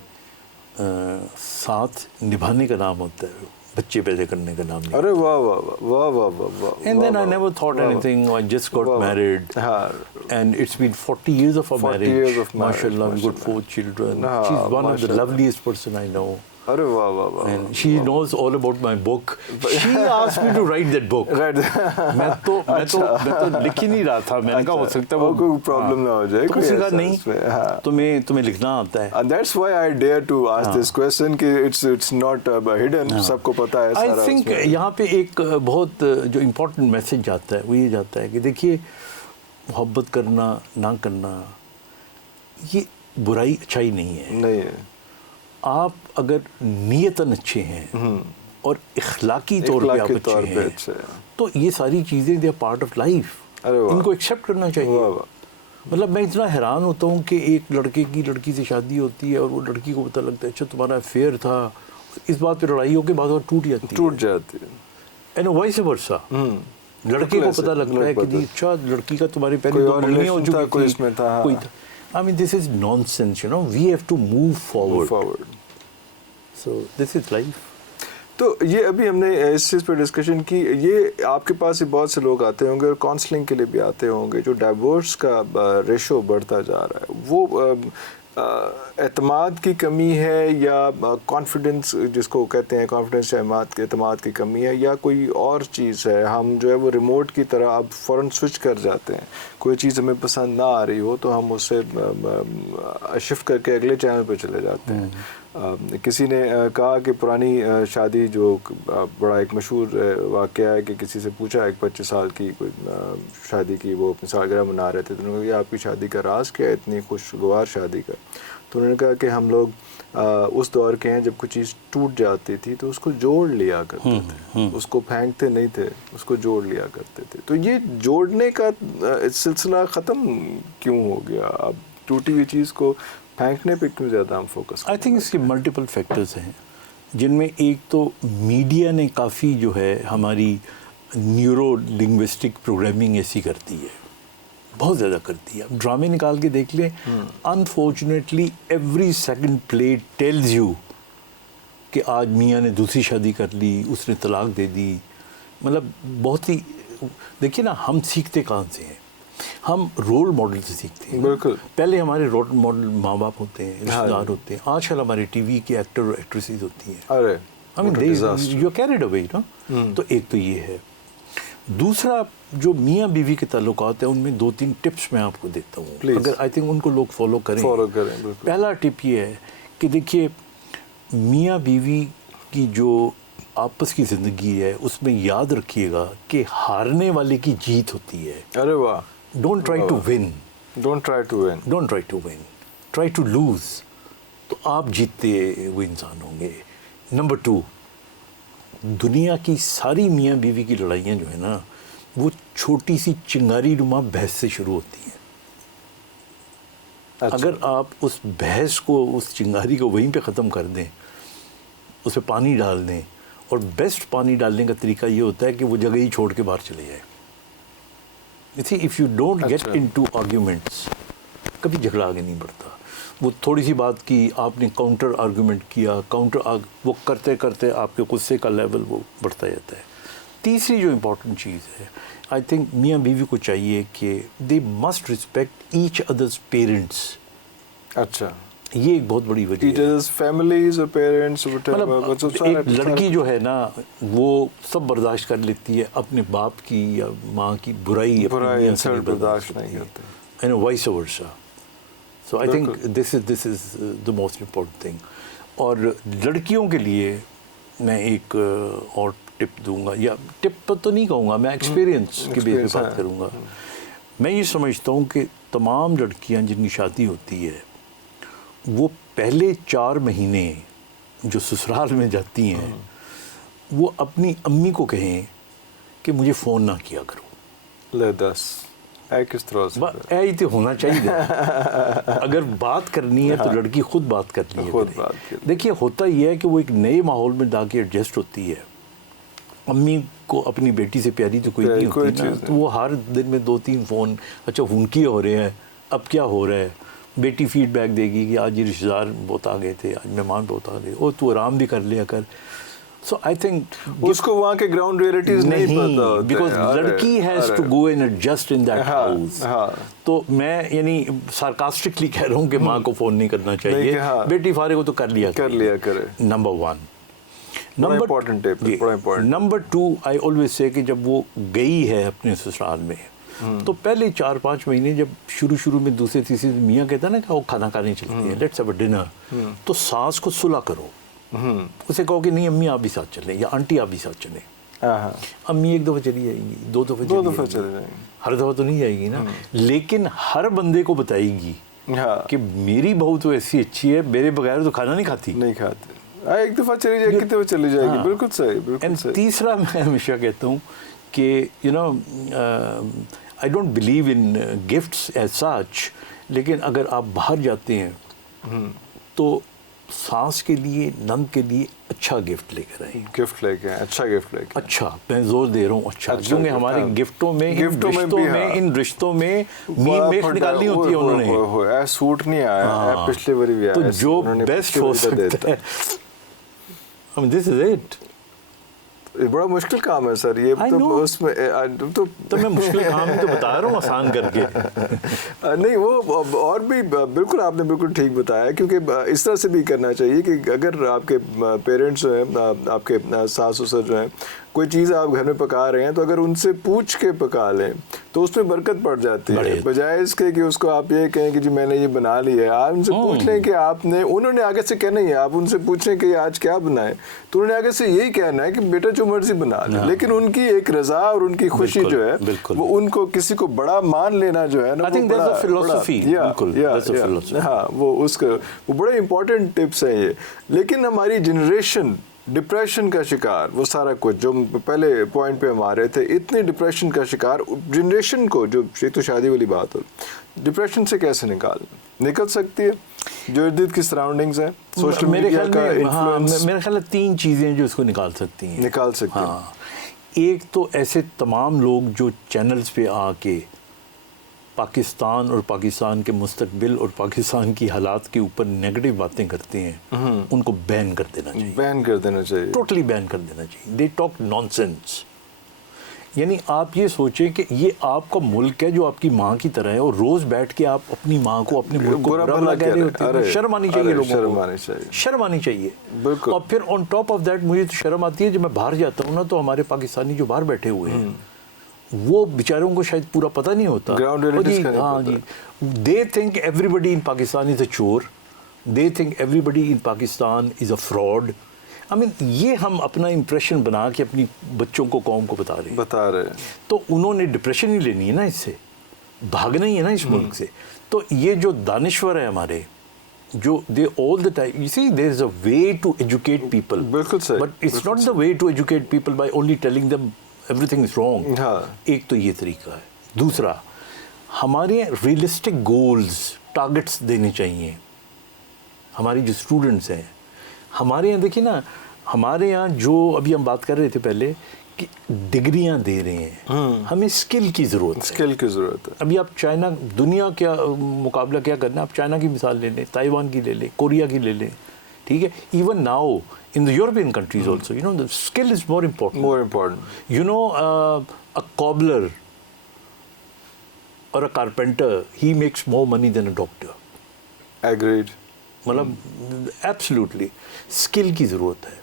ساتھ نبھانے کا نام ہوتا ہے, بچے پیدا کرنے کا نام نہیں. ارے واہ. And then I never thought anything. I just got married. And it's been 40 years of our marriage. 40 years of marriage. MashaAllah, we got 4 children. She's one of the loveliest person I know. ارے واہ. And she knows all about my book. She asked me to write that book. میں تو لکھ ہی نہیں رہا تھا. میں نے کہا ہو سکتا ہے وہ کوئی پرابلم نہ ہو جائے. تو اس کا نہیں, تمہیں لکھنا آتا ہے. And that's why I dare to ask this question کہ it's not hidden, سب کو پتا ہے سارا. I think یہاں پہ ایک بہت جو امپورٹنٹ میسج جاتا ہے وہ یہ جاتا ہے کہ دیکھیے, محبت کرنا نہ کرنا یہ برائی اچھائی نہیں ہے. آپ اگر نیتاً اچھے ہیں اور اخلاقی طور پہ آپ اچھے ہیں تو یہ ساری چیزیں they are part of life. ان کو ایکسیپٹ کرنا چاہیے. مطلب میں اتنا حیران ہوتا ہوں کہ ایک لڑکے کی لڑکی سے شادی ہوتی ہے اور وہ لڑکی کو پتہ لگتا ہے اچھا تمہارا افیئر تھا, اس بات پہ لڑائی ہو کے بعد اور ٹوٹ جاتی ہے. اینڈ وائس ورسا, لڑکے کو پتہ لگتا ہے کہ اچھا لڑکی کا تمہارے پہلے 2 مہینے ہو چکی تھی. I mean, this is nonsense, we have to move forward. So this is life. تو یہ ابھی ہم نے اس چیز پہ ڈسکشن کی. یہ آپ کے پاس بہت سے لوگ آتے ہوں گے اور کاؤنسلنگ کے لیے بھی آتے ہوں گے, جو ڈائیورس کا ریشو بڑھتا جا رہا ہے, وہ اعتماد کی کمی ہے یا کانفیڈنس جس کو کہتے ہیں, کانفیڈنس یا اعتماد کی کمی ہے, یا کوئی اور چیز ہے؟ ہم جو ہے وہ ریموٹ کی طرح اب فوراً سوئچ کر جاتے ہیں, کوئی چیز ہمیں پسند نہ آ رہی ہو تو ہم اسے شفٹ کر کے اگلے چینل پہ چلے جاتے ہیں. کسی نے کہا کہ پرانی شادی جو بڑا ایک مشہور واقعہ ہے کہ کسی سے پوچھا, ایک 25 سال کی کوئی شادی کی, وہ اپنی سالگرہ منا رہے تھے, تو انہوں نے کہا آپ کی شادی کا راز کیا ہے اتنی خوشگوار شادی کا؟ تو انہوں نے کہا کہ ہم لوگ اس دور کے ہیں جب کوئی چیز ٹوٹ جاتی تھی تو اس کو جوڑ لیا کرتے تھے, اس کو پھینکتے نہیں تھے, اس کو جوڑ لیا کرتے تھے. تو یہ جوڑنے کا سلسلہ ختم کیوں ہو گیا؟ اب ٹوٹی ہوئی چیز کو پھینکنے پہ کیوں زیادہ ہم فوکس کرتے ہیں؟ آئی تھنک اس کے ملٹیپل فیکٹرز ہیں, جن میں ایک تو میڈیا نے کافی جو ہے ہماری نیورو لنگوسٹک پروگرامنگ ایسی کرتی ہے, بہت زیادہ کرتی ہے. اب ڈرامے نکال کے دیکھ لیں, unfortunately every second play tells you کہ آج میاں نے دوسری شادی کر لی, اس نے طلاق دے دی. مطلب بہت ہی, دیکھیے نا, ہم سیکھتے کہاں سے ہیں؟ ہم رول ماڈل سے سیکھتے ہیں. بالکل. پہلے ہمارے رول ماڈل ماں باپ ہوتے ہیں, رشتے دار ہوتے ہیں. آج کل ہمارے ٹی وی کے ایکٹر اور ایکٹریسز ہوتی ہیں. ارے یو کیریڈ اوے نا. تو ایک تو یہ ہے. دوسرا جو میاں بیوی کے تعلقات ہیں ان میں 2-3 ٹپس میں آپ کو دیتا ہوں, اگر آئی تھنک ان کو لوگ فالو کریں. پہلا ٹپ یہ ہے کہ دیکھیے, میاں بیوی کی جو آپس کی زندگی ہے اس میں یاد رکھیے گا کہ ہارنے والے کی جیت ہوتی ہے. ارے واہ. Don't try to win. Don't try to win, try to lose, تو آپ جیتتے ہوئے انسان ہوں گے. نمبر 2، دنیا کی ساری میاں بیوی کی لڑائیاں جو ہیں نا وہ چھوٹی سی چنگاری نما بحث سے شروع ہوتی ہیں. اگر آپ اس بحث کو، اس چنگاری کو وہیں پہ ختم کر دیں، اس پہ پانی ڈال دیں، اور بیسٹ پانی ڈالنے کا طریقہ یہ ہوتا ہے کہ وہ جگہ ہی چھوڑ کے باہر چلے جائے. If you don't get into arguments, کبھی جھگڑا آگے نہیں بڑھتا. وہ تھوڑی سی بات کی، آپ نے کاؤنٹر آرگومنٹ کیا، وہ کرتے کرتے آپ کے غصے کا لیول وہ بڑھتا جاتا ہے. تیسری جو امپورٹنٹ چیز ہے، آئی تھنک میاں بیوی کو چاہیے کہ they must respect each other's parents. اچھا، یہ ایک بہت بڑی وجہ ہے. فیملیز اور پیرنٹس، ایک لڑکی جو ہے نا وہ سب برداشت کر لیتی ہے، اپنے باپ کی یا ماں کی برائی برداشت نہیں کرتے، and vice versa. So I think this is the most important thing. اور لڑکیوں کے لیے میں ایک اور ٹپ دوں گا، یا ٹپ تو نہیں کہوں گا، میں ایکسپیرینس کی بیس پہ بات کروں گا. میں یہ سمجھتا ہوں کہ تمام لڑکیاں جن کی شادی ہوتی ہے وہ پہلے 4 مہینے جو سسرال میں جاتی ہیں وہ اپنی امی کو کہیں کہ مجھے فون نہ کیا کرو. لے 10 کس طرح سے ہی تو ہونا چاہیے. اگر بات کرنی ہے تو لڑکی خود بات کر لی ہے. دیکھیے ہوتا یہ ہے کہ وہ ایک نئے ماحول میں جا کے ایڈجسٹ ہوتی ہے. امی کو اپنی بیٹی سے پیاری تو کوئی نہیں ہوتی نا، تو وہ ہر دن میں 2-3 فون، اچھا ان کی ہو رہے ہیں، اب کیا ہو رہا ہے. بیٹی فیڈ بیک دے گی کہ آج یہ رشتہ دار بہت آ گئے تھے، آج مہمان بہت آ گئے، اور تو آرام بھی کر لیا کر. سو آئی تھنک اس کو وہاں کے گراؤنڈ ریئلٹیز نہیں پتہ ہوتے، بیکاز لڑکی has to go and adjust in that house. تو میں یعنی سارکاسٹکلی کہہ رہا ہوں کہ ماں کو فون نہیں کرنا چاہیے، بیٹی فارغ ہو تو کر لیا کرے. Number 1. Number number 2، I always say کہ جب وہ گئی ہے اپنے سسرال میں تو پہلے 4-5 مہینے جب شروع میں دوسرے تیسرے میاں کہتا ہے نا کہ وہ کھانا کھانے چلتی ہے، لیٹس ہیو اے ڈنر، تو ساس کو صلح کرو. اسے کہو کہ نہیں امی آپ بھی ساتھ چلیں، یا آنٹی آپ بھی ساتھ چلیں. امی ایک دفعہ چلی جائے گی، 2 دفعہ چلی جائے گی، ہر دفعہ تو نہیں جائے گی نا. لیکن ہر بندے کو بتائے گی کہ میری بہو تو ایسی اچھی ہے، میرے بغیر تو کھانا نہیں کھاتی. ایک دفعہ چلی جائے گی، کتنے دفعہ چلی جائے گی. بالکل صحیح. تیسرا میں ہمیشہ کہتا ہوں کہ I don't believe in gifts as such, لیکن اگر آپ باہر جاتے ہیں تو ساس کے لیے، نند کے لیے اچھا گفٹ لے کر آئیں. اچھا میں زور دے رہا ہوں، اچھا، کیونکہ ہمارے گفٹوں میں ان رشتوں میں میخ نکالنی ہوتی ہے. انہوں نے سوٹ نہیں آیا پچھلے باری بھی، تو جو بیسٹ ہو سکتا ہے. دس از اٹ. بڑا مشکل کام ہے سر یہ. اس میں تو میں مشکل کام تو بتا رہا ہوں آسان کر کے. نہیں وہ اور بھی بالکل آپ نے بالکل ٹھیک بتایا، کیونکہ اس طرح سے بھی کرنا چاہیے کہ اگر آپ کے پیرنٹس جو ہیں، آپ کے ساس سسر جو ہیں، کوئی چیز آپ گھر میں پکا رہے ہیں تو اگر ان سے پوچھ کے پکا لیں تو اس میں برکت پڑ جاتی ہے، بجائے اس کے کہ اس کو آپ یہ کہیں کہ جی میں نے یہ بنا لی ہے. آپ ان سے پوچھ لیں کہ آپ نے، انہوں نے آگے سے کہنا ہی ہے، آپ ان سے پوچھیں کہ آج کیا بنائے تو انہوں نے آگے سے یہی کہنا ہے کہ بیٹا جو مرضی بنا لے. لیکن ان کی ایک رضا اور ان کی خوشی جو ہے وہ ان کو کسی کو بڑا مان لینا جو ہے نا، ہاں وہ بڑے امپورٹنٹ ٹپس ہیں یہ. لیکن ہماری جنریشن ڈپریشن کا شکار، وہ سارا کچھ جو پہلے پوائنٹ پہ ہم آ رہے تھے، اتنے ڈپریشن کا شکار جنریشن کو، جو تو شادی والی بات ہو، ڈپریشن سے کیسے نکل سکتی ہے؟ جو ارد کی سراؤنڈنگز ہیں، سوشل میڈیا کا انفلوئنس. میرے خیال میں 3 چیزیں جو اس کو نکال سکتی ہیں. ہاں، ایک تو ایسے تمام لوگ جو چینلز پہ آ کے پاکستان اور پاکستان کے مستقبل اور پاکستان کی حالات کے اوپر نیگیٹو باتیں کرتے ہیں، ان کو بین کر دینا چاہیے. ٹوٹلی بین کر دینا چاہیے. They talk naan sense. یعنی آپ یہ سوچیں کہ یہ آپ کا ملک ہے جو آپ کی ماں کی طرح ہے، اور روز بیٹھ کے آپ اپنی ماں کو، اپنے ملک کو برا بھلا کہہ رہے ہوتے ہیں. شرم آنی چاہیے لوگوں کو، شرم آنی چاہیے. اور پھر آن ٹاپ آف دیٹ مجھے تو شرم آتی ہے جب میں باہر جاتا ہوں نا، تو ہمارے پاکستانی جو باہر بیٹھے ہوئے ہیں وہ بیچاروں کو شاید پورا پتہ نہیں ہوتا. ہاں جی، they think everybody in Pakistan is a چور، they think everybody in Pakistan is a fraud. یہ ہم اپنا امپریشن بنا کے اپنی بچوں کو، قوم کو بتا رہے ہیں. تو انہوں نے ڈپریشن ہی لینی ہے نا اس سے. بھاگنا ہی ہے نا اس ملک سے. تو یہ جو دانشور ہیں ہمارے, جو they all the time, you see there is a way to educate people, بالکل صحیح, but it's not the way to educate people by only telling them everything is wrong. ایک تو یہ طریقہ ہے. دوسرا, ہمارے ریئلسٹک گولز, ٹارگٹس دینے چاہیے. ہماری جو اسٹوڈنٹس ہیں ہمارے یہاں, دیکھیے نا, ہمارے یہاں جو ابھی ہم بات کر رہے تھے پہلے کہ ڈگریاں دے رہے ہیں, ہمیں اسکل کی ضرورت ہے. اسکل کی ضرورت ہے. ابھی آپ چائنا, دنیا کیا مقابلہ کیا کرنا ہے, آپ چائنا کی مثال لے لیں, تائیوان کی لے لیں, کوریا کی لے لیں, ٹھیک ہے. Even now in the European countries also, you know, the skill is more important. More important. You know, a cobbler or a carpenter, he makes more money than a doctor. Agreed. مطلب absolutely skill کی ضرورت ہے.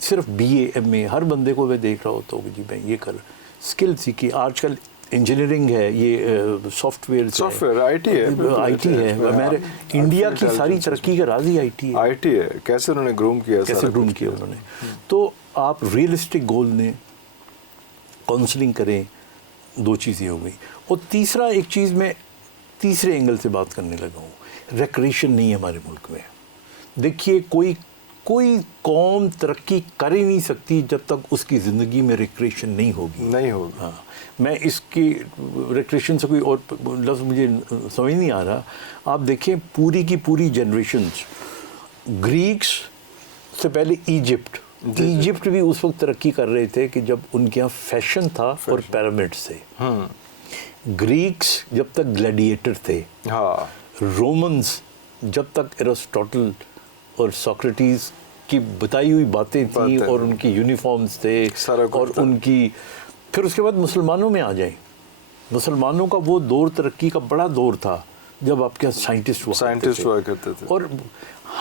صرف be A M اے ہر بندے کو میں دیکھ رہا ہوتا ہوں کہ جی میں یہ کر, اسکل سیکھی. آج کل انجینئرنگ ہے, یہ سافٹ ویئر آئی ٹی ہے. ہمارے انڈیا کی ساری ترقی کا راز ہی آئی ٹی ہے. کیسے انہوں نے گروم کیا انہوں نے. تو آپ ریئلسٹک گول نے کاؤنسلنگ کریں, 2 چیزیں ہو گئی. اور تیسرا ایک چیز میں تیسرے اینگل سے بات کرنے لگا ہوں, ریکریشن نہیں ہے ہمارے ملک میں. دیکھیے کوئی قوم ترقی کر ہی نہیں سکتی جب تک اس کی زندگی میں ریکریشن نہیں ہوگی. ہاں, میں اس کی ریکریشن سے کوئی اور لفظ مجھے سمجھ نہیں آ رہا. آپ دیکھیں پوری کی پوری جنریشنز, گریکس سے پہلے ایجپٹ بھی اس وقت ترقی کر رہے تھے کہ جب ان کے یہاں فیشن تھا اور پیرامڈس تھے. گریکس جب تک گلیڈیٹر تھے, رومنز جب تک ایرسٹوٹل اور سوکریٹیز کی بتائی ہوئی باتیں تھیں اور ان کی یونیفارمز تھے اور ان کی, پھر اس کے بعد مسلمانوں میں آ جائیں. مسلمانوں کا وہ دور ترقی کا بڑا دور تھا جب آپ کے سائنٹسٹ ہوا کرتے تھے. اور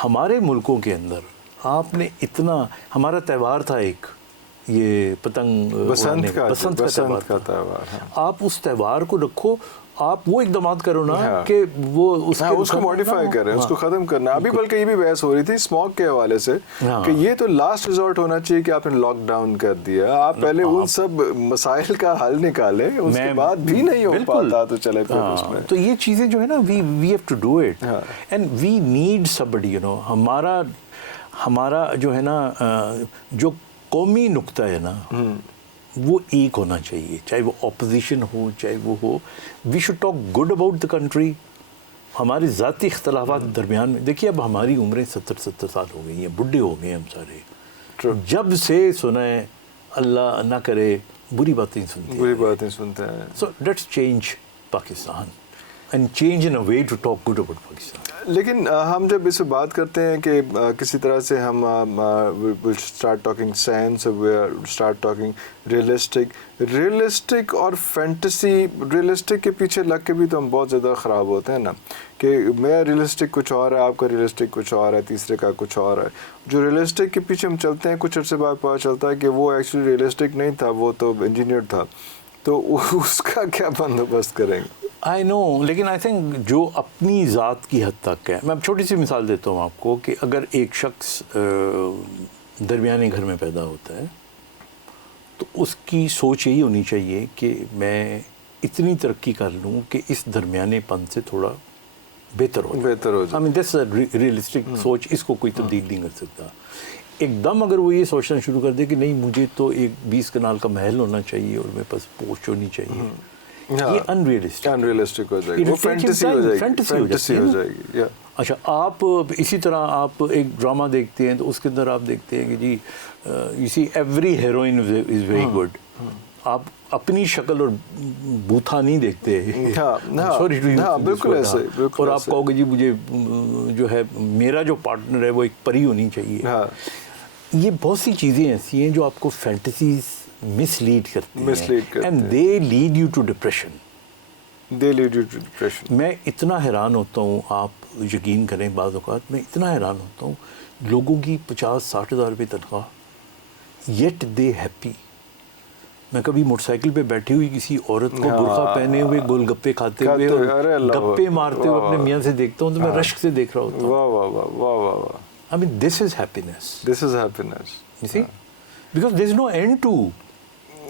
ہمارے ملکوں کے اندر آپ نے اتنا, ہمارا تہوار تھا ایک, یہ پتنگ بسنت کا تہوار. آپ اس تہوار کو رکھو, آپ وہ اقدامات کرو نا کہ وہ اس کو ماڈیفائی کریں, اس کو ختم کرنا. ابھی بلکہ یہ بھی بحث ہو رہی تھی اسموگ کے حوالے سے کہ یہ تو لاسٹ ریزورٹ ہونا چاہیے کہ آپ نے لاک ڈاؤن کر دیا. آپ پہلے ان سب مسائل کا حل نکالیں, اس کے بعد بھی نہیں ہو پاتا تو چلے پھر اس میں. تو یہ چیزیں جو ہے نا, we have to do it and we need somebody, you know. ہمارا جو ہے نا, جو قومی نقطہ ہے نا, وہ ایک ہونا چاہیے, چاہے وہ اپوزیشن ہو چاہے وہ ہو. We should talk good about the country. ہمارے ذاتی اختلافات درمیان میں, دیکھیے اب ہماری عمریں 70 سال ہو گئی ہیں, بڈھے ہو گئے ہم سارے. جب سے سنیں اللہ نہ کرے بری باتیں سنتے ہیں. So let's change Pakistan and change in a way to talk good about Pakistan. لیکن ہم جب اس سے بات کرتے ہیں کہ کسی طرح سے ہم we'll start talking sense, we'll start talking realistic اور fantasy. realistic کے پیچھے لگ کے بھی تو ہم بہت زیادہ خراب ہوتے ہیں نا, کہ میرا ریئلسٹک کچھ اور ہے, آپ کا ریئلسٹک کچھ اور ہے, تیسرے کا کچھ اور ہے. جو ریئلسٹک کے پیچھے ہم چلتے ہیں کچھ عرصے بعد پتہ چلتا ہے کہ وہ ایکچولی ریئلسٹک نہیں تھا, وہ تو انجینئر تھا. تو اس کا کیا بندوبست کریں گے؟ آئی نو, لیکن آئی تھنک جو اپنی ذات کی حد تک ہے. میں اب چھوٹی سی مثال دیتا ہوں آپ کو کہ اگر ایک شخص درمیانے گھر میں پیدا ہوتا ہے تو اس کی سوچ یہی ہونی چاہیے کہ میں اتنی ترقی کر لوں کہ اس درمیانے پن سے تھوڑا بہتر ہو جائے. I mean that's a realistic سوچ, اس کو کوئی تبدیل نہیں کر سکتا. ایک دم اگر وہ یہ سوچنا شروع کر دے کہ نہیں مجھے تو ایک 20 کنال کا محل ہونا چاہیے اور میرے پاس پوسٹ ہونی چاہیے, یہ انریئلسٹک ہو جائے گی, وہ فینٹیسی ہو جائے گی. اچھا, آپ اسی طرح آپ ایک ڈرامہ دیکھتے ہیں تو اس کے اندر آپ دیکھتے ہیں کہ جی you see every heroine is very good. آپ اپنی شکل اور بوتھا نہیں دیکھتے, بالکل ایسے, اور آپ کہو گے جی مجھے جو ہے میرا جو پارٹنر ہے وہ ایک پری ہونی چاہیے. یہ بہت سی چیزیں ایسی ہیں جو آپ کو فینٹیسیز مس لیڈ کرتی ہیں and they lead you to depression. میں اتنا حیران ہوتا ہوں, آپ یقین کریں بعض اوقات میں اتنا حیران ہوتا ہوں, لوگوں کی 50-60 ہزار روپے تنخواہ یٹ دے ہیپی. میں کبھی موٹر سائیکل پہ بیٹھی ہوئی کسی عورت کو برقع پہنے ہوئے گول گپے کھاتے ہوئے گپے مارتے ہوئے اپنے میاں سے دیکھتا ہوں تو میں رشک سے دیکھ رہا ہوتا ہوں. I mean this is happiness. You see? Because there is no end to.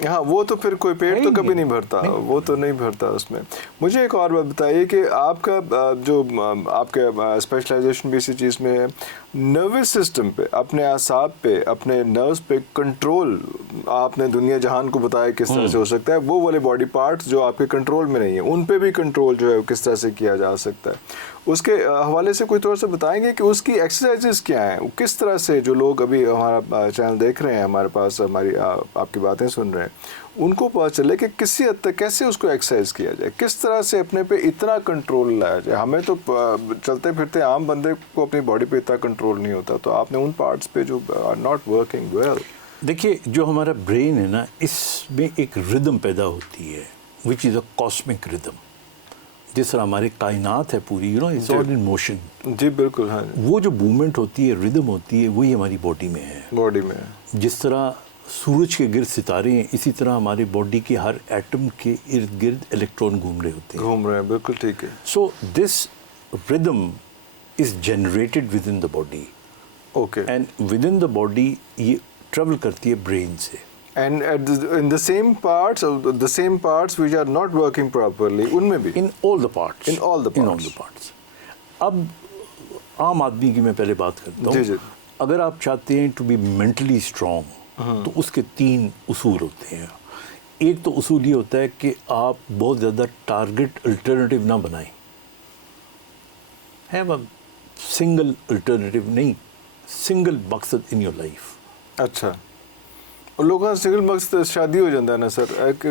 ہاں وہ تو پھر کوئی پیٹ تو کبھی نہیں بھرتا, وہ تو نہیں بھرتا اس میں. مجھے ایک اور بات بتائیے کہ آپ کا جو آپ کے اسپیشلائزیشن بھی اسی چیز میں ہے, نروس سسٹم پہ, اپنے اعصاب پہ, اپنے نروس پہ کنٹرول آپ نے دنیا جہان کو بتایا کس طرح سے ہو سکتا ہے. وہ والے باڈی پارٹس جو آپ کے کنٹرول میں نہیں ہیں ان پہ بھی کنٹرول جو ہے کس طرح سے کیا جا سکتا ہے, اس کے حوالے سے کوئی طور سے بتائیں گے کہ اس کی ایکسرسائزز کیا ہیں, کس طرح سے جو لوگ ابھی ہمارا چینل دیکھ رہے ہیں, ہمارے پاس ہماری آپ کی باتیں سن رہے ہیں, ان کو پتہ چلے کہ کسی حد تک کیسے اس کو ایکسرسائز کیا جائے, کس طرح سے اپنے پہ اتنا کنٹرول لایا جائے. ہمیں تو چلتے پھرتے عام بندے کو اپنی باڈی پہ اتنا کنٹرول نہیں ہوتا, تو آپ نے ان پارٹس پہ جو آر ناٹ ورکنگ ویل. دیکھیے جو ہمارا برین ہے نا, اس میں ایک ردم پیدا ہوتی ہے وچ از اے کاسمک ردم. جس طرح ہماری کائنات ہے پوری, you know it's all in motion. جی بالکل, ہاں. وہ جو موومنٹ ہوتی ہے, ردم ہوتی ہے, وہی ہماری باڈی میں ہے. باڈی میں جس طرح سورج کے گرد ستارے ہیں, اسی طرح ہماری باڈی کے ہر ایٹم کے ارد گرد الیکٹران گھوم رہے ہوتے ہیں. گھوم رہے ہیں, بالکل ٹھیک ہے. سو دس ردم is generated with in the body. Okay. And with in the body یہ ٹریول کرتی ہے برین سے. And in the same parts which are not working properly, ان میں بھی. In all the parts. In all the parts. اب عام آدمی کی میں پہلے بات کرتا ہوں. جی جی. اگر آپ چاہتے ہیں ٹو بی مینٹلی اسٹرانگ, تو اس کے 3 اصول ہوتے ہیں. ایک تو اصول یہ ہوتا ہے کہ آپ بہت زیادہ ٹارگٹ الٹرنیٹیو نہ بنائیں. ہیو اے سنگل الٹرنیٹیو, نہیں سنگل مقصد ان یور لائف. اچھا, لوگوں کا سنگل مقصد شادی ہو جاتا ہے نا سر,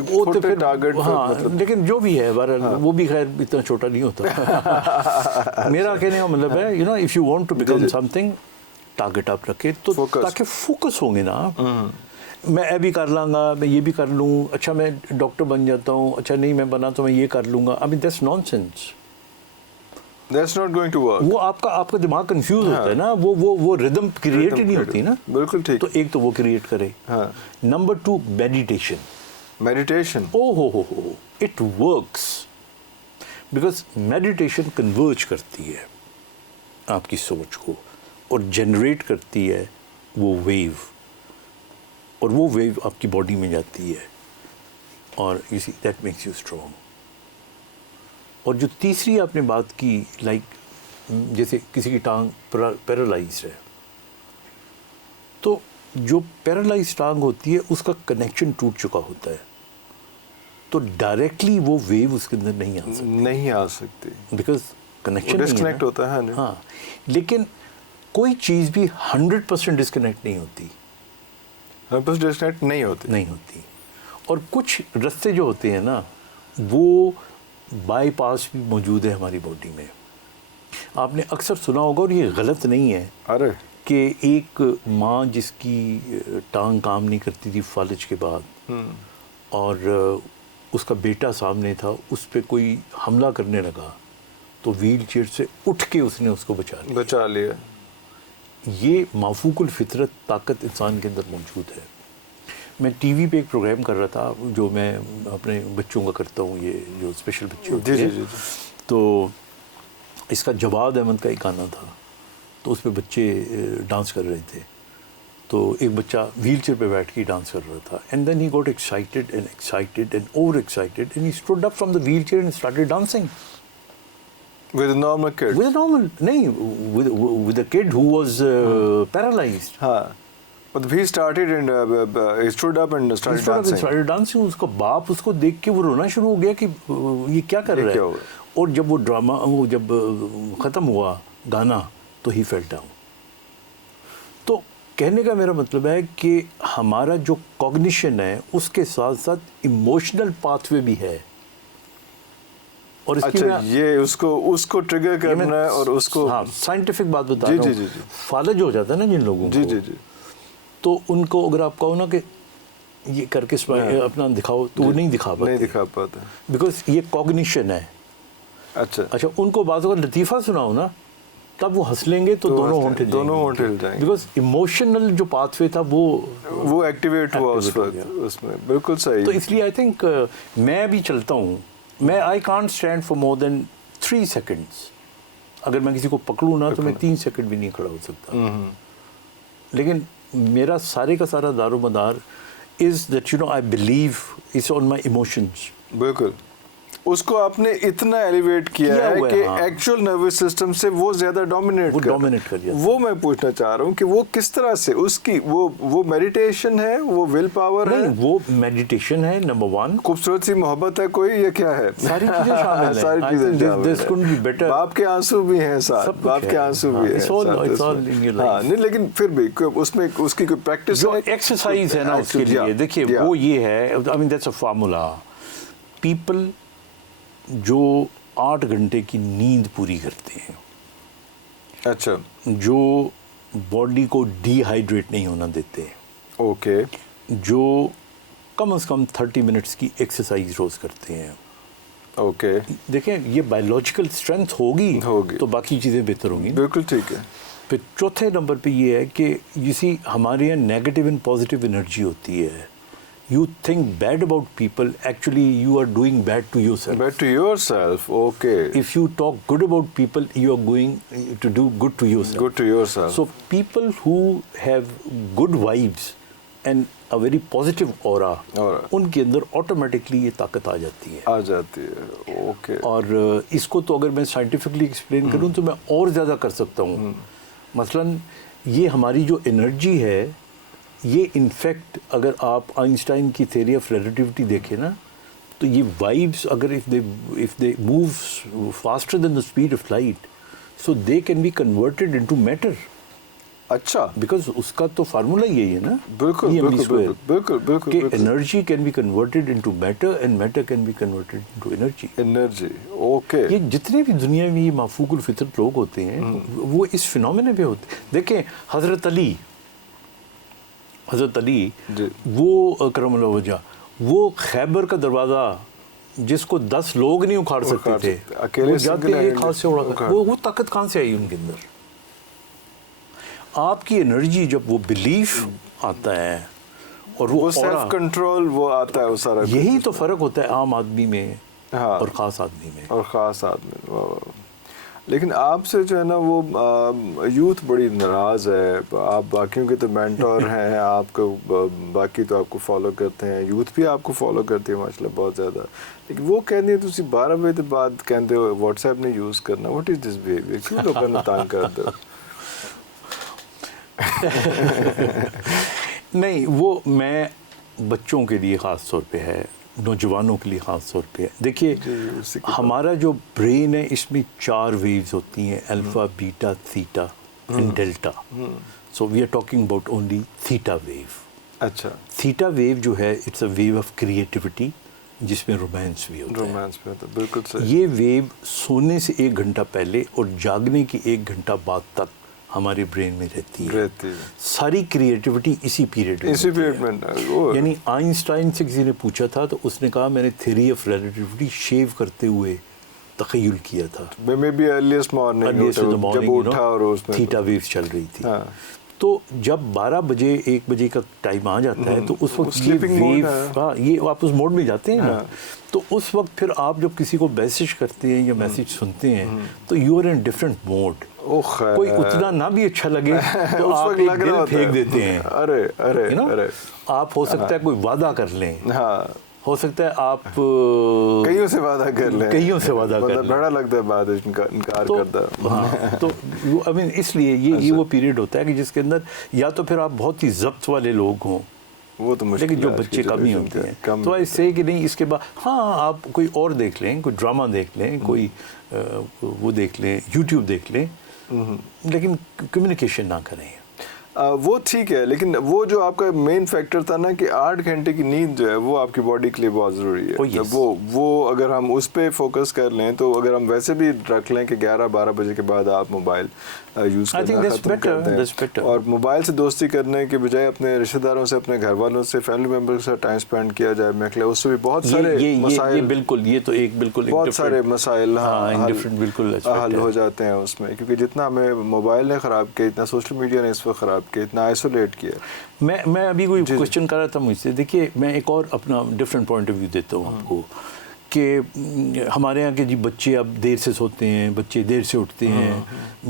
وہ تو پھر ٹارگٹ. ہاں لیکن جو بھی ہے وہ بھی خیر اتنا چھوٹا نہیں ہوتا. میرا کہنے کا مطلب ہے, you know if you want to become something, target آپ رکھے تو تاکہ فوکس ہوں گے نا. میں یہ بھی کر لوں گا, میں یہ بھی کر لوں, اچھا میں ڈاکٹر بن جاتا ہوں, اچھا نہیں میں بنا تو میں یہ کر لوں گا. I mean that's nonsense. That's not going to work. وہ آپ کا دماغ کنفیوز ہوتا ہے نا, وہ ردم کریٹ ہی نہیں ہوتی نا. بالکل ٹھیک. تو ایک تو وہ کریٹ کرے. Number 2 meditation. Meditation, who it works, because meditation converge کرتی ہے آپ کی سوچ کو اور جنریٹ کرتی ہے وہ ویو, اور وہ ویو آپ کی باڈی میں جاتی ہے, اور you see that makes you strong. اور جو تیسری آپ نے بات کی, لائک جیسے کسی کی ٹانگ پیرالائزڈ ہے, تو جو پیرالائز ٹانگ ہوتی ہے اس کا کنیکشن ٹوٹ چکا ہوتا ہے, تو ڈائریکٹلی وہ ویو اس کے اندر نہیں آ سکتی بیکاز کنیکشن ڈسکنیکٹ ہوتا ہے. ہاں, لیکن کوئی چیز بھی 100% ڈسکنیکٹ نہیں ہوتی. 100% ڈسکنیکٹ نہیں ہوتی. اور کچھ رستے جو ہوتے ہیں نا, وہ بائی پاس بھی موجود ہے ہماری باڈی میں. آپ نے اکثر سنا ہوگا, اور یہ غلط نہیں ہے, کہ ایک ماں جس کی ٹانگ کام نہیں کرتی تھی فالج کے بعد, اور اس کا بیٹا سامنے تھا, اس پہ کوئی حملہ کرنے لگا تو ویل چیئر سے اٹھ کے اس نے اس کو بچا لیا. یہ مافوق الفطرت طاقت انسان کے اندر موجود ہے. میں ٹی وی پہ ایک پروگرام کر رہا تھا جو میں اپنے بچوں کا کرتا ہوں, یہ جو اسپیشل بچے ہوتے ہیں. تو اس کا جواد احمد کا ایک گانا تھا, تو اس پہ بچے ڈانس کر رہے تھے. تو ایک بچہ ویل چیئر پہ بیٹھ کے ڈانس کر رہا تھا, and then he got excited and over excited, and he stood up from the wheelchair and started dancing with a normal kid. With a kid who was paralyzed. But he started and he stood up and started dancing. اس کا باپ اس کو دیکھ کے وہ رونا شروع ہو گیا کہ یہ کیا کر رہا ہے. اور جب وہ ڈرامہ جب ختم ہوا گانا, تو ہی fell down. تو کہنے کا میرا مطلب ہے کہ ہمارا جو کوگنیشن ہے اس کے ساتھ ساتھ ایموشنل پاتھ وے بھی ہے. اور اچھا, یہ اس کو ٹریگر کرنا ہے, اور اس کو سائنٹیفک بات بتا رہا ہوں. فالج ہو جاتا ہے نا جن لوگوں کو, تو ان کو اگر آپ کہو نا کہ یہ کر کے اپنا دکھاؤ, تو وہ نہیں دکھا پاتا بیکاز یہ کوگنیشن ہے. اچھا, ان کو بعض اوقات لطیفہ سناؤ نا, تب وہ ہنس لیں گے تو دونوں ہونٹ ہل جائیں گے, بیکاز ایموشنل جو پاتھ وے تھا وہ ایکٹیویٹ ہوا اس میں. بالکل صحیح. تو اس لیے آئی تھنک میں بھی چلتا ہوں, میں I can't stand for more than 3 seconds. اگر میں کسی کو پکڑوں نا تو میں 3 سیکنڈ بھی نہیں کھڑا ہو سکتا. لیکن میرا سارے کا سارا دار و مدار is that, you know, I believe it's on my emotions. بالکل اس کو آپ نے اتنا ایلیویٹ کیا ہے کہ ایکچوئل نروس سسٹم سے وہ زیادہ ڈومینیٹ کر دیا. وہ میں پوچھنا چاہ رہا ہوں کہ وہ کس طرح سے اس کی وہ میڈیٹیشن ہے, وہ ول پاور ہے, وہ میڈیٹیشن ہے نمبر 1, خوبصورت سی محبت ہے کوئی, یا کیا ہے؟ ساری چیزیں شامل ہیں. ساری چیزیں, باپ کے آنسو بھی ہیں ساتھ, باپ کے آنسو بھی ہیں, نہیں لیکن پھر بھی اس میں اس کی کوئی پریکٹس جو ایکسرسائز ہے نا اس کے لیے, دیکھیے وہ یہ ہے, I mean that's a formula. People جو 8 گھنٹے کی نیند پوری کرتے ہیں, اچھا, جو باڈی کو ڈی ہائیڈریٹ نہیں ہونا دیتے, اوکے, جو کم از کم 30 منٹس کی ایکسرسائز روز کرتے ہیں, اوکے, دیکھیں یہ بایولوجیکل اسٹرینتھ ہوگی تو باقی چیزیں بہتر ہوں گی. بالکل ٹھیک ہے. پھر چوتھے نمبر پہ یہ ہے کہ اسی ہمارے یہاں نیگیٹو اینڈ پازیٹیو انرجی ہوتی ہے. You think bad about people, actually you are doing bad to yourself. Bad to yourself, okay. If you talk good about people, you are going to do good to yourself. Good to yourself. So people who have good vibes and a very positive aura, ان کے اندر automatically یہ طاقت آ جاتی ہے. آ جاتی ہے, okay. اور اس کو تو اگر میں scientifically explain کروں تو میں اور زیادہ کر سکتا ہوں. مثلاً یہ ہماری جو انرجی ہے, یہ انفیکٹ اگر آپ آئنسٹائن کی تھیوری آف ریلیٹیوٹی دیکھیں نا, تو یہ وائبس اگر if they move faster than the speed of light, so they can be converted into matter. اچھا, بیکاز اس کا تو فارمولا یہی ہے نا, بالکل بالکل بالکل, کہ energy can be converted into matter and matter can be converted into energy. Okay. یہ جتنے بھی دنیا میں یہ مافوق الفطرت لوگ ہوتے ہیں وہ اس فینومینا پہ ہوتے ہیں. دیکھیں حضرت علی وہ کرم اللہ وجہ, وہ خیبر کا دروازہ جس کو 10 لوگ نہیں اکھاڑ سکتے تھے, وہ جاتے ایک ہاتھ سے اڑا, وہ طاقت کہاں سے آئی ان کے اندر؟ آپ کی انرجی جب وہ بلیف آتا ہے اور وہ سیلف کنٹرول وہ آتا ہے, وہ سارا یہی تو فرق ہوتا ہے عام آدمی میں اور خاص آدمی میں. لیکن آپ سے جو ہے نا وہ یوتھ بڑی ناراض ہے. آپ باقیوں کے تو مینٹور ہیں, آپ کو باقی تو آپ کو فالو کرتے ہیں, یوتھ بھی آپ کو فالو کرتی ہے ماشاء اللہ بہت زیادہ, لیکن وہ کہتے ہیں تسی 12 بجے بعد کہتے ہو واٹس ایپ نہیں یوز کرنا. What is this behaviour? کیوں لوگوں نے تانگ کر دو؟ نہیں, وہ میں بچوں کے لیے خاص طور پہ ہے, نوجوانوں کے لیے خاص طور پہ ہے. دیکھیے ہمارا جو برین ہے اس میں 4 ویوز ہوتی ہیں, alpha, beta, theta and delta. So we are talking about only theta wave. اچھا, تھیٹا ویو جو ہے it's a wave of creativity جس میں رومانس بھی ہوتا ہے. بالکل صحیح. یہ ویو سونے سے 1 گھنٹہ پہلے اور جاگنے کی 1 گھنٹہ بعد تک ہمارے برین میں رہتی ہے. ساری کریٹیوٹی اسی پیریڈ میں. یعنی آئنسٹائن سے کسی نے پوچھا تھا تو اس نے کہا میں نے تھیوری آف ریلیٹیوٹی شیو کرتے ہوئے تخیل کیا تھا. تھیٹا ویوز چل رہی تھی. تو جب 12 بجے 1 بجے کا ٹائم آ جاتا ہے تو اس وقت یہ آپ اس موڈ میں جاتے ہیں نا, تو اس وقت پھر آپ جب کسی کو میسج کرتے ہیں یا میسج سنتے ہیں تو you are in different mood. کوئی اتنا نہ بھی اچھا لگے تو آپ ایک دل پھینک دیتے ہیں. آپ ہو سکتا ہے کوئی وعدہ کر لیں, ہو سکتا ہے آپ کئیوں سے وعدہ کر لیں, بڑا لگتا ہے بعد انکار کرتا ہے. تو I mean اس لیے یہ وہ پیریڈ ہوتا ہے کہ جس کے اندر یا تو پھر آپ بہت ہی ضبط والے لوگ ہوں, وہ تو لیکن جو بچے کم ہی ہوتے ہیں تو ایسے کہ نہیں اس کے بعد ہاں آپ کوئی اور دیکھ لیں, کوئی ڈرامہ دیکھ لیں, کوئی وہ دیکھ لیں, یوٹیوب دیکھ لیں, لیکن کمیونیکیشن نہ کریں. وہ ٹھیک ہے, لیکن وہ جو آپ کا مین فیکٹر تھا نا کہ 8 گھنٹے کی نیند جو ہے وہ آپ کی باڈی کے لیے بہت ضروری ہے. وہ اگر ہم اس پہ فوکس کر لیں تو اگر ہم ویسے بھی رکھ لیں کہ 11-12 بجے کے بعد آپ موبائل یوز کرنا ختم کر دیں, اور موبائل سے دوستی کرنے کے بجائے اپنے رشتہ داروں سے, اپنے گھر والوں سے, فیملی ممبر کے ساتھ ٹائم اسپینڈ کیا جائے, میں کہ اس سے بھی بہت سارے مسائل, بالکل یہ تو ایک بالکل بہت سارے مسائل حل ہو جاتے ہیں اس میں. کیونکہ جتنا ہمیں موبائل نے خراب کیا, اتنا سوشل میڈیا نے اس وقت خراب کیا, اتنا آئسولیٹ کیا. میں ابھی کوئی کوشچن کر رہا تھا مجھ سے. دیکھیے میں ایک اور اپنا ڈفرینٹ پوائنٹ آف ویو دیتا ہوں آپ کو کہ ہمارے یہاں کے جی بچے اب دیر سے سوتے ہیں, بچے دیر سے اٹھتے ہیں,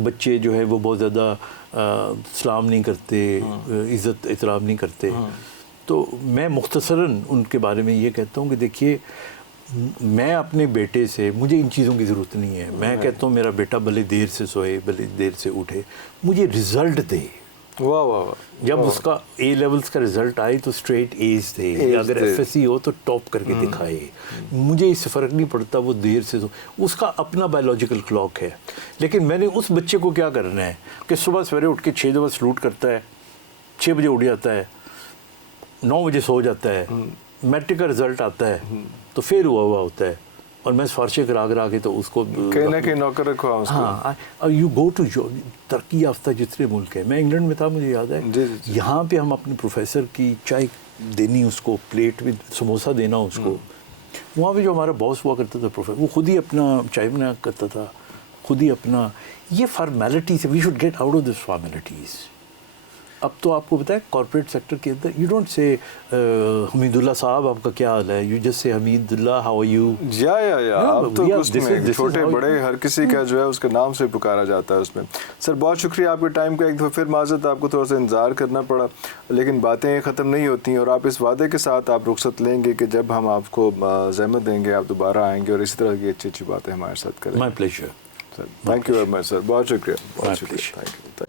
بچے جو ہے وہ بہت زیادہ سلام نہیں کرتے, عزت احترام نہیں کرتے. تو میں مختصراً ان کے بارے میں یہ کہتا ہوں کہ دیکھیے میں اپنے بیٹے سے مجھے ان چیزوں کی ضرورت نہیں ہے. میں کہتا ہوں میرا بیٹا بھلے دیر سے سوئے بھلے دیر سے اٹھے, مجھے رزلٹ دے. واہ واہ. جب اس کا اے لیولز کا رزلٹ آئے تو اسٹریٹ ایز دے, یا اگر ایف ایس سی ہو تو ٹاپ کر کے دکھائے. مجھے اس سے فرق نہیں پڑتا وہ دیر سے اس کا اپنا بایولوجیکل کلاک ہے. لیکن میں نے اس بچے کو کیا کرنا ہے کہ صبح سویرے اٹھ کے 6 دفعہ سلوٹ کرتا ہے, 6 بجے اٹھ جاتا ہے, 9 بجے سو جاتا ہے, میٹرک کا رزلٹ آتا ہے تو فیل ہوا ہوتا ہے, اور میں سفارشیں کرا کے تو اس کو کہیں نہ کہیں نوکر رکھا اس کو. ہاں, اور یو گو ٹو ترقی یافتہ جتنے ملک ہیں, میں انگلینڈ میں تھا مجھے یاد ہے, یہاں پہ ہم اپنے پروفیسر کی چائے دینی, اس کو پلیٹ میں سموسہ دینا اس کو. وہاں پہ جو ہمارا باس ہوا کرتا تھا پروفیسر, وہ خود ہی اپنا چائے بنا کرتا تھا, خود ہی اپنا. یہ formalities, we should get out of this formalities. اب تو آپ کو پتہ ہے کارپوریٹ سیکٹر کے اندر یو ڈونٹ سے حمید اللہ صاحب آپ کا کیا حال ہے, you just say Hamidullah how are you. اب تو اس میں چھوٹے بڑے ہر کسی کا جو ہے اس کے نام سے پکارا جاتا ہے اس میں. سر بہت شکریہ آپ کے ٹائم کا, ایک دفعہ پھر معذرت آپ کو تھوڑا سا انتظار کرنا پڑا, لیکن باتیں ختم نہیں ہوتی, اور آپ اس وعدے کے ساتھ آپ رخصت لیں گے کہ جب ہم آپ کو زحمت دیں گے آپ دوبارہ آئیں گے اور اسی طرح کی اچھی اچھی باتیں ہمارے ساتھ کریں. My pleasure sir. Thank you very much sir, بہت شکریہ. بہت شکریہ. Thank you.